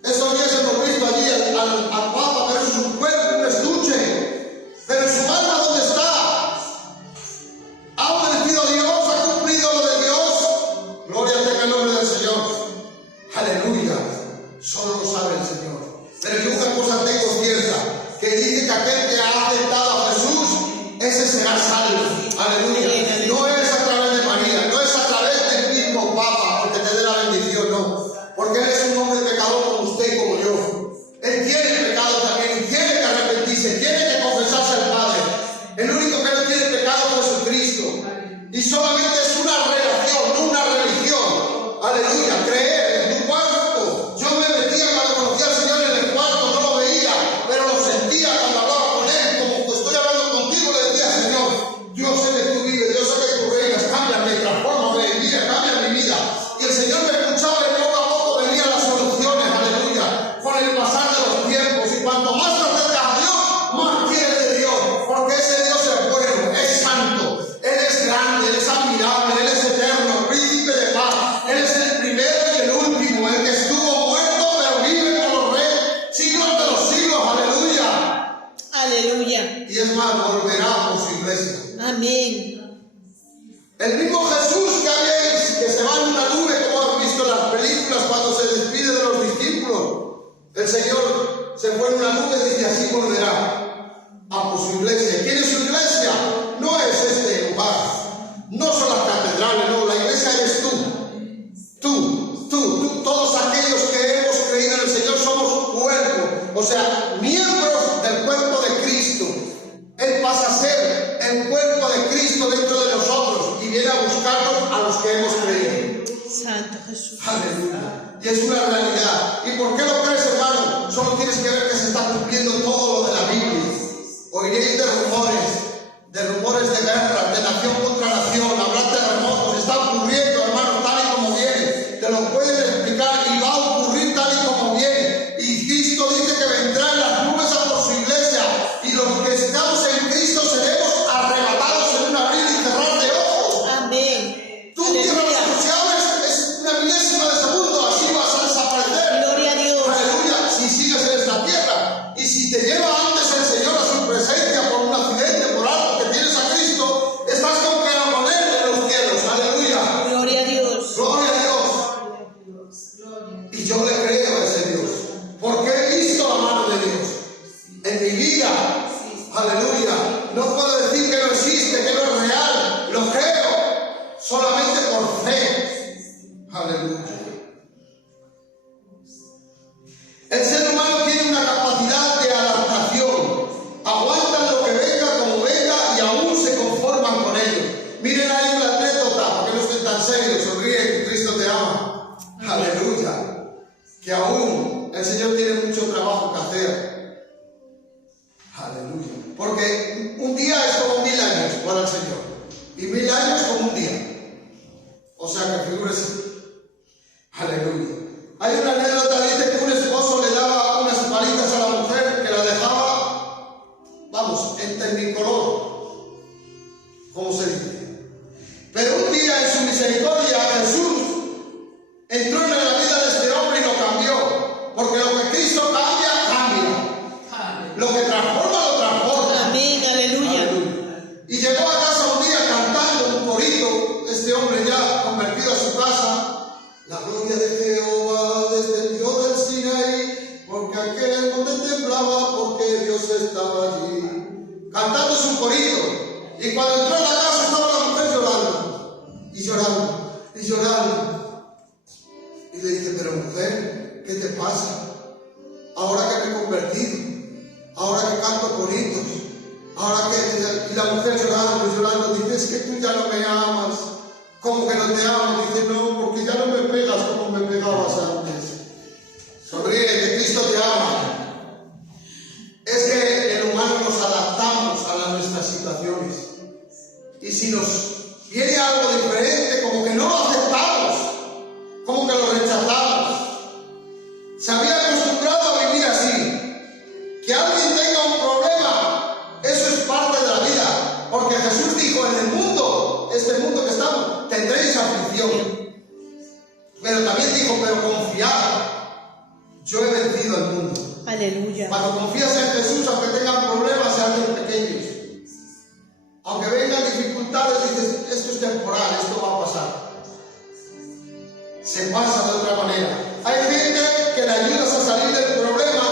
Estos días hemos visto allí al Papa, pero eso es un cuerpo, un estuche. Pero su alma, ¿dónde está? ¿Ha obedecido a Dios? ¿Ha cumplido lo de Dios? Gloria tenga el nombre del Señor. Aleluya. Solo lo sabe el Señor. Pero yo una cosa tengo cierta, que dice que aquel que ha aceptado a Jesús, ese será salvo. Aleluya. No es a través de María, no es a través del mismo Papa, porque te dé la bendición, no. Porque él es un hombre pecador como usted y como yo. Él tiene pecado también, y tiene que arrepentirse, tiene que confesarse al Padre. El único que no tiene pecado es Jesucristo. Y solamente es una relación, no una religión. Aleluya, creer en tu cuarto. Yo me metía cuando conocía al Señor en el cuarto, no lo veía, pero lo sentía cuando hablaba con Él, como estoy hablando contigo, le decía, Señor, yo sé que tú vives, yo sé que tú reinas, cámbiame, transfórmame, mira, cambia mi vida. Y el Señor me escuchaba y poco a poco venían las soluciones, aleluya, con el pasar de los tiempos. Y cuanto más te acercas a Dios, más quieres de Dios, porque ese Dios es bueno, es santo, Él es grande, Él es admirable, Él es eterno, príncipe de paz, Él es el primero y el último, el que estuvo muerto pero vive por los siglos de los siglos, aleluya. Aleluya. Y es más, volverá por su iglesia. Amén. El mismo Jesús que se va en una nube, como has visto en las películas, cuando se despide de los discípulos, el Señor se fue en una nube y dice, así volverá a por su iglesia. ¿Quién es su iglesia? No es este lugar, no son las catedrales, no, la iglesia eres tú. Tú, todos aquellos que hemos creído en el Señor somos cuerpo, o sea, miembros del cuerpo de Cristo. Él pasa a ser el cuerpo de Cristo dentro de nosotros y viene a buscarnos a los que hemos creído. Santo Jesús. Aleluya. Y es una realidad. ¿Y por qué lo crees, hermano? Solo tienes que ver que se está cumpliendo todo lo de la Biblia. Oiréis de rumores de guerra, de nación contra nación, habrá terremotos, está ocurriendo, hermano, tal y como viene. Te lo pueden explicar y va a ocurrir tal y como viene. Y Cristo dice que vendrá en las nubes a por su iglesia. Y los que estamos en Cristo seremos arrebatados en un abrir y cerrar de ojos. Amén. Tú tierras Aleluya. cruciales es una milésima de segundo, así vas a desaparecer. Gloria a Dios. Aleluya, si sigues en esta tierra. Y si te lleva antes el Señor a su presencia por un accidente, por algo que tienes a Cristo, estás con Él en los cielos. Aleluya. Gloria a Dios. Gloria a Dios. Y yo le creo a ese Dios, porque he visto la mano de Dios en mi vida. Aleluya. No puedo decir que no existe, que no es real. Lo creo solamente por fe. Aleluya. El ser humano tiene una capacidad de adaptación. Aguantan lo que venga como venga y aún se conforman con ello. Miren ahí una anécdota, porque no estén tan serios, sonríen, Cristo te ama. Aleluya. Que aún el Señor tiene mucho trabajo que hacer. Aleluya. Porque un día es como 1000 años para el Señor. Y 1000 años como un día. O sea que figúrese. Aleluya. Hay una anécdota, dice que un esposo le daba unas palitas a la mujer que la dejaba, vamos, en tecnicolor, como se dice. Pero un día en su misericordia Jesús entró en la vida de este hombre y lo cambió. mujer, ¿qué te pasa? Ahora que me he convertido, ahora que canto coritos, ahora que... Y la mujer llorando, dice, es que tú ya no me amas. ¿Cómo que no te amo? Dice, no, porque ya no me pegas como me pegabas antes. Sonríe, que Cristo te ama. Es que el humano nos adaptamos a nuestras situaciones. Y si nos viene algo diferente, como que no lo aceptamos, como que lo rechazamos. Se había acostumbrado a vivir así. Que alguien tenga un problema, eso es parte de la vida. Porque Jesús dijo, en el mundo, este mundo que estamos, tendréis aflicción. Pero también dijo, pero confiad, yo he vencido al mundo. Aleluya. Cuando confías en Jesús, aunque tengan problemas, se hacen pequeños. Aunque vengan dificultades, dices, esto es temporal, esto va a pasar. Se pasa de otra manera. Hay gente que le ayudas a salir del problema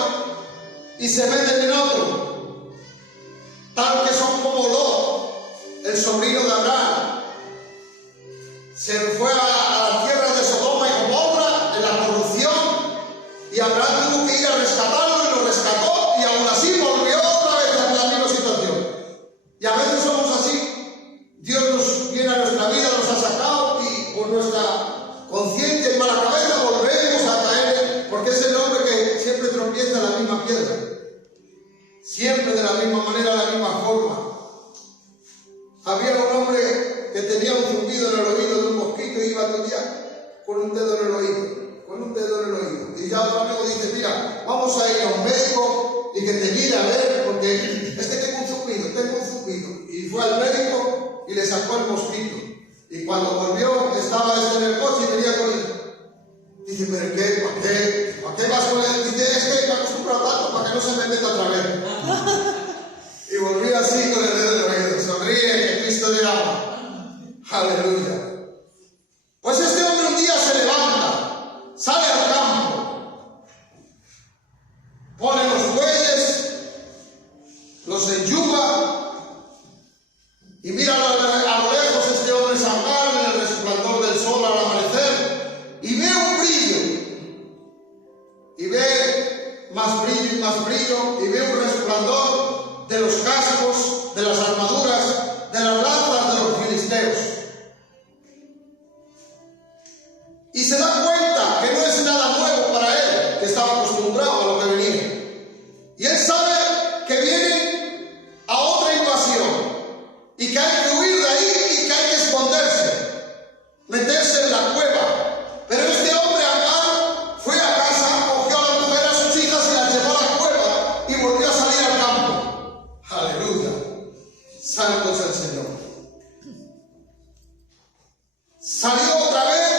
y se meten en otro. Tal que son como Lot, el sobrino de Abraham. Se fue a la tierra de Sodoma y Gomorra en la corrupción y Abraham tuvo que ir a rescatarlo y lo rescató y aún así volvió otra vez a la misma situación. Y a veces somos así. Dios nos viene a nuestra vida, nos ha sacado y por nuestra conciencia y mala cabeza volvemos a caer, porque es el hombre que siempre tropieza en la misma piedra, siempre de la misma manera, de la misma forma. Había un hombre que tenía un zumbido en el oído de un mosquito y iba todo el día con un dedo en el oído, y ya otro amigo dice, mira, vamos a ir a un médico y que te mire a ver, porque tengo un zumbido, y fue al médico y le sacó el mosquito. Y cuando volvió, estaba en el coche y venía con él. Dice, ¿pero qué? ¿Para qué vas con él? Dice, es que me acostumbro tanto para que no se me meta otra vez. Y volvió así con el dedo en el oído. Sonríe, que Cristo le ama. Aleluya. Pues este hombre un día se levanta, sale al campo, pone los bueyes, los enyuga, y mira a lo lejos este hombre saltar en el resplandor del sol al amanecer y ve un brillo, y ve más brillo y más brillo, y ve un resplandor de los cascos, de las armaduras, de las lanzas de los filisteos. Y se da cuenta que no es nada nuevo para él, que estaba acostumbrado a lo que venía. Y él sabe que viene a otra invasión. Y que hay que huir de ahí y que hay que esconderse, meterse en la cueva. Pero este hombre Agar fue a casa, cogió a la mujer, a sus hijas y las llevó a la cueva y volvió a salir al campo. Aleluya. Santo es el Señor. Salió otra vez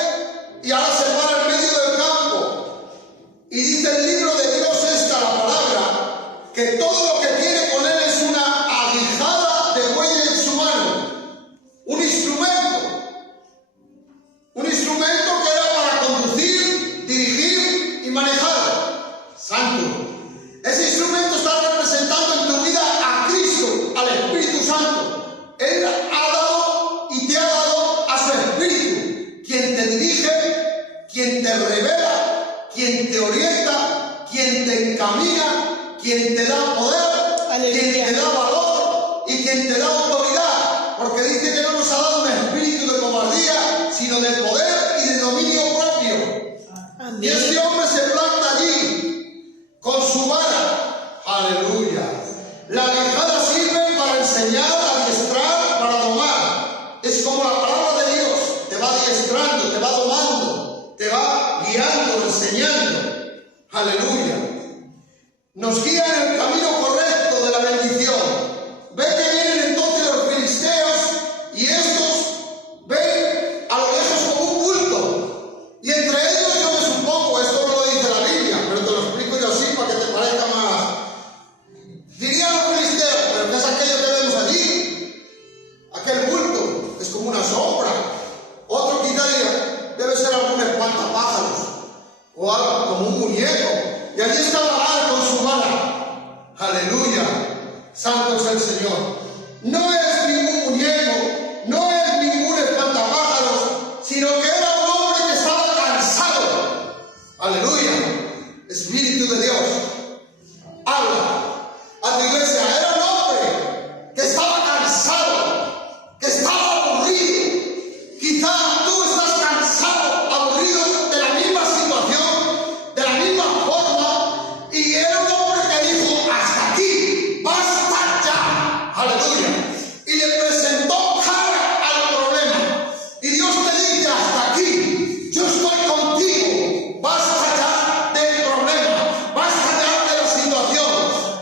y ahora se para en medio del campo. Y dice el libro de Dios esta, la palabra, que todo lo que tiene con él es una aguijada de buey en su mano, un instrumento que era para conducir, dirigir y manejar. Santo. Ese instrumento está representando en tu vida a Cristo, al Espíritu Santo. Él ha dado y te ha dado a su Espíritu, quien te dirige, quien te revela, quien te orienta, quien te encamina, quien te da poder, Aleluya. quien te da valor y quien te da autoridad, porque dice que no nos ha dado un espíritu de cobardía, sino de poder y de dominio propio. Amén. Y este hombre se planta allí con su vara. Aleluya. La aguijada sirve para enseñar, adiestrar, para domar. Es como la palabra de Dios, te va adiestrando, te va domando, te va guiando, enseñando. Aleluya. Nos guía en el camino correcto de la bendición. Ve que vienen entonces los filisteos y estos ven a lo lejos como un bulto. Y entre ellos yo me supongo, esto no lo dice la Biblia, pero te lo explico yo así para que te parezca más. Dirían los filisteos, pero ¿qué es aquello que vemos allí? Aquel bulto es como una sombra. Otro quizá diría, debe ser algún espantapájaros o algo como un muñeco. Y allí está Agar con su vara. Aleluya. Santo es el Señor. No es ningún muñeco, no es ningún espantapájaros, sino que era un hombre que estaba cansado. Aleluya. Espíritu de Dios, habla a tu iglesia. Era un hombre que estaba cansado, que estaba aburrido. Quizá tú estás cansado, aburrido de la misma situación, de la misma forma. Y era un hombre que dijo: hasta aquí, basta ya. Aleluya. Y le presentó cara al problema. Y Dios te dice: hasta aquí, yo estoy contigo. Basta ya del problema, basta ya de la situación.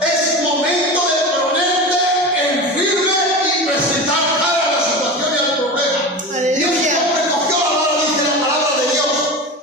Es momento de ponerte en firme y presentar cara a la situación y al problema. Aleluya. Y ese hombre cogió la vara, dice la palabra de Dios.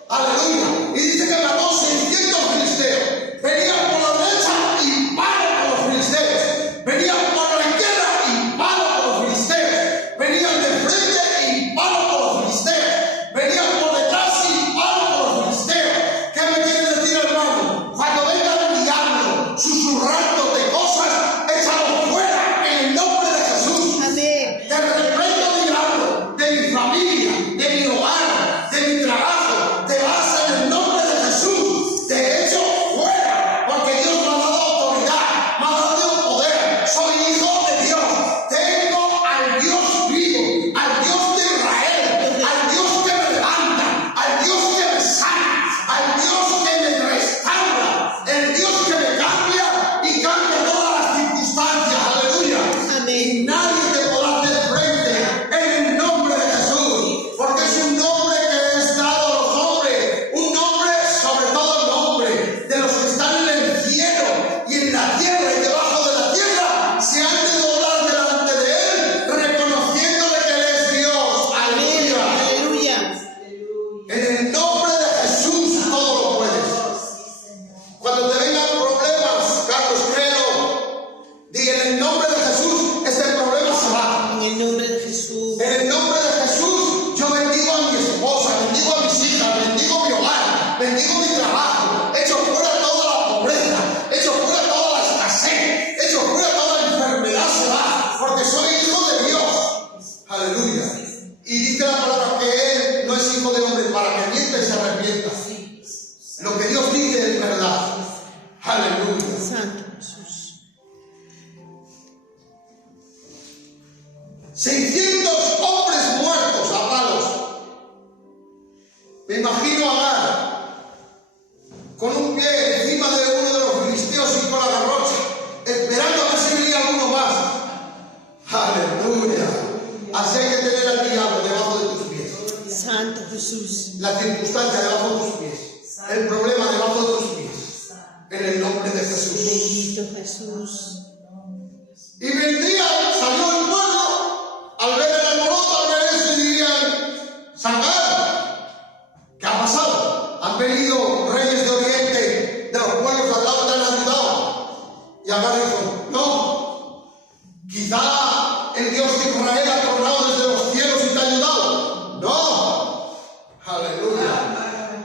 Aleluya. Y dice que mató 600 filisteos. Venían por la derecha y palo por los filisteos. Venían por la izquierda y palo por los filisteos. Venían de frente y palo por los filisteos. Venían por detrás y palo por los filisteos. ¿Qué me quiere decir, hermano? Cuando venga el diablo susurrándote cosas, échalo fuera en el nombre de Jesús. Amén. Te reprendo, diablo, de mi familia, de mi hogar, de mi trabajo. Te vas en el nombre de Jesús. Te echo fuera, porque Dios me ha dado autoridad, me ha dado poder. Soy hijo de Dios. Tengo al Dios vivo, al Dios de Israel, al Dios que me levanta, al Dios que me sana, al Dios que me restaura, el Dios que me cambia y cambia todas las circunstancias. Aleluya. Amén. Y nadie te podrá hacer frente en el nombre de Jesús, porque es un nombre que es dado a los hombres, un nombre sobre todo nombre, de los que están en el cielo y en la tierra y debajo de la tierra, se han de doblar delante de Él, reconociéndole que Él es Dios. Amén. Aleluya. Aleluya. En el nombre de Jesús todo lo puedes. Cuando te vengan problemas, Carlos, créelo, di: en el nombre de Jesús, ese problema se va. En el nombre de Jesús. En el nombre de Jesús, yo bendigo a mi esposa, bendigo a mis hijas, bendigo mi hogar, bendigo mi trabajo, echo fuera toda la pobreza, echo fuera toda la escasez, echo fuera toda la enfermedad, se va, porque soy hijo de Dios. Aleluya. Y dice la palabra que Él no es hijo de hombre para que mienta y se arrepienta. Lo que Dios dice es verdad. Aleluya. Santo Jesús. 600 hombres muertos a palos. Me imagino a Agar con un pie encima de uno de los filisteos y con la garrocha, esperando a ver si venía alguno más. Aleluya. Así hay que tener al diablo debajo de tus pies. Santo Jesús. La circunstancia debajo de tus pies. El problema debajo de tus pies. En el nombre de Jesús. Bendito Jesús. Y vendría, salió el pueblo, al ver el alboroto, al ver eso, y dirían: Sangar, ¿qué ha pasado? Han venido reyes de Oriente, de los pueblos de al lado, te han ayudado. Y Agar dijo: no, quizá el Dios de Israel ha tornado desde los cielos y te ha ayudado. No, aleluya.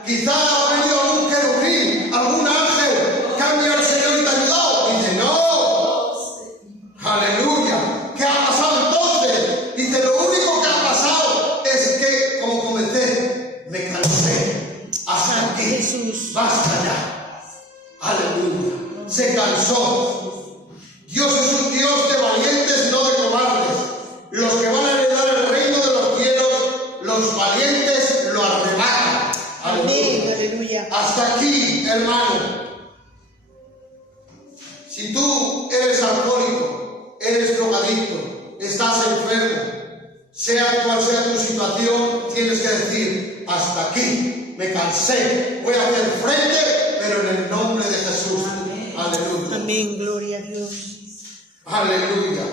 Quizá ha venido algún querubín, algún ángel, cambia el Señor y te ha ayudado. Dice: no. Aleluya. ¿Qué ha pasado entonces? Dice: lo único que ha pasado es que, como comenté, me cansé. Hasta aquí. Jesús. Basta ya. Aleluya. Se cansó. Dios es un Dios de valientes, no de cobardes. Los que van a heredar el reino de los cielos, los valientes lo arrebatan. Amén. Aleluya. Hasta aquí, hermano. Si tú eres alcohólico, eres drogadicto, estás enfermo, sea cual sea tu situación, tienes que decir: hasta aquí, me cansé, voy a hacer frente, pero en el nombre de Jesús. Aleluya. Amén. Gloria a Dios. Aleluya.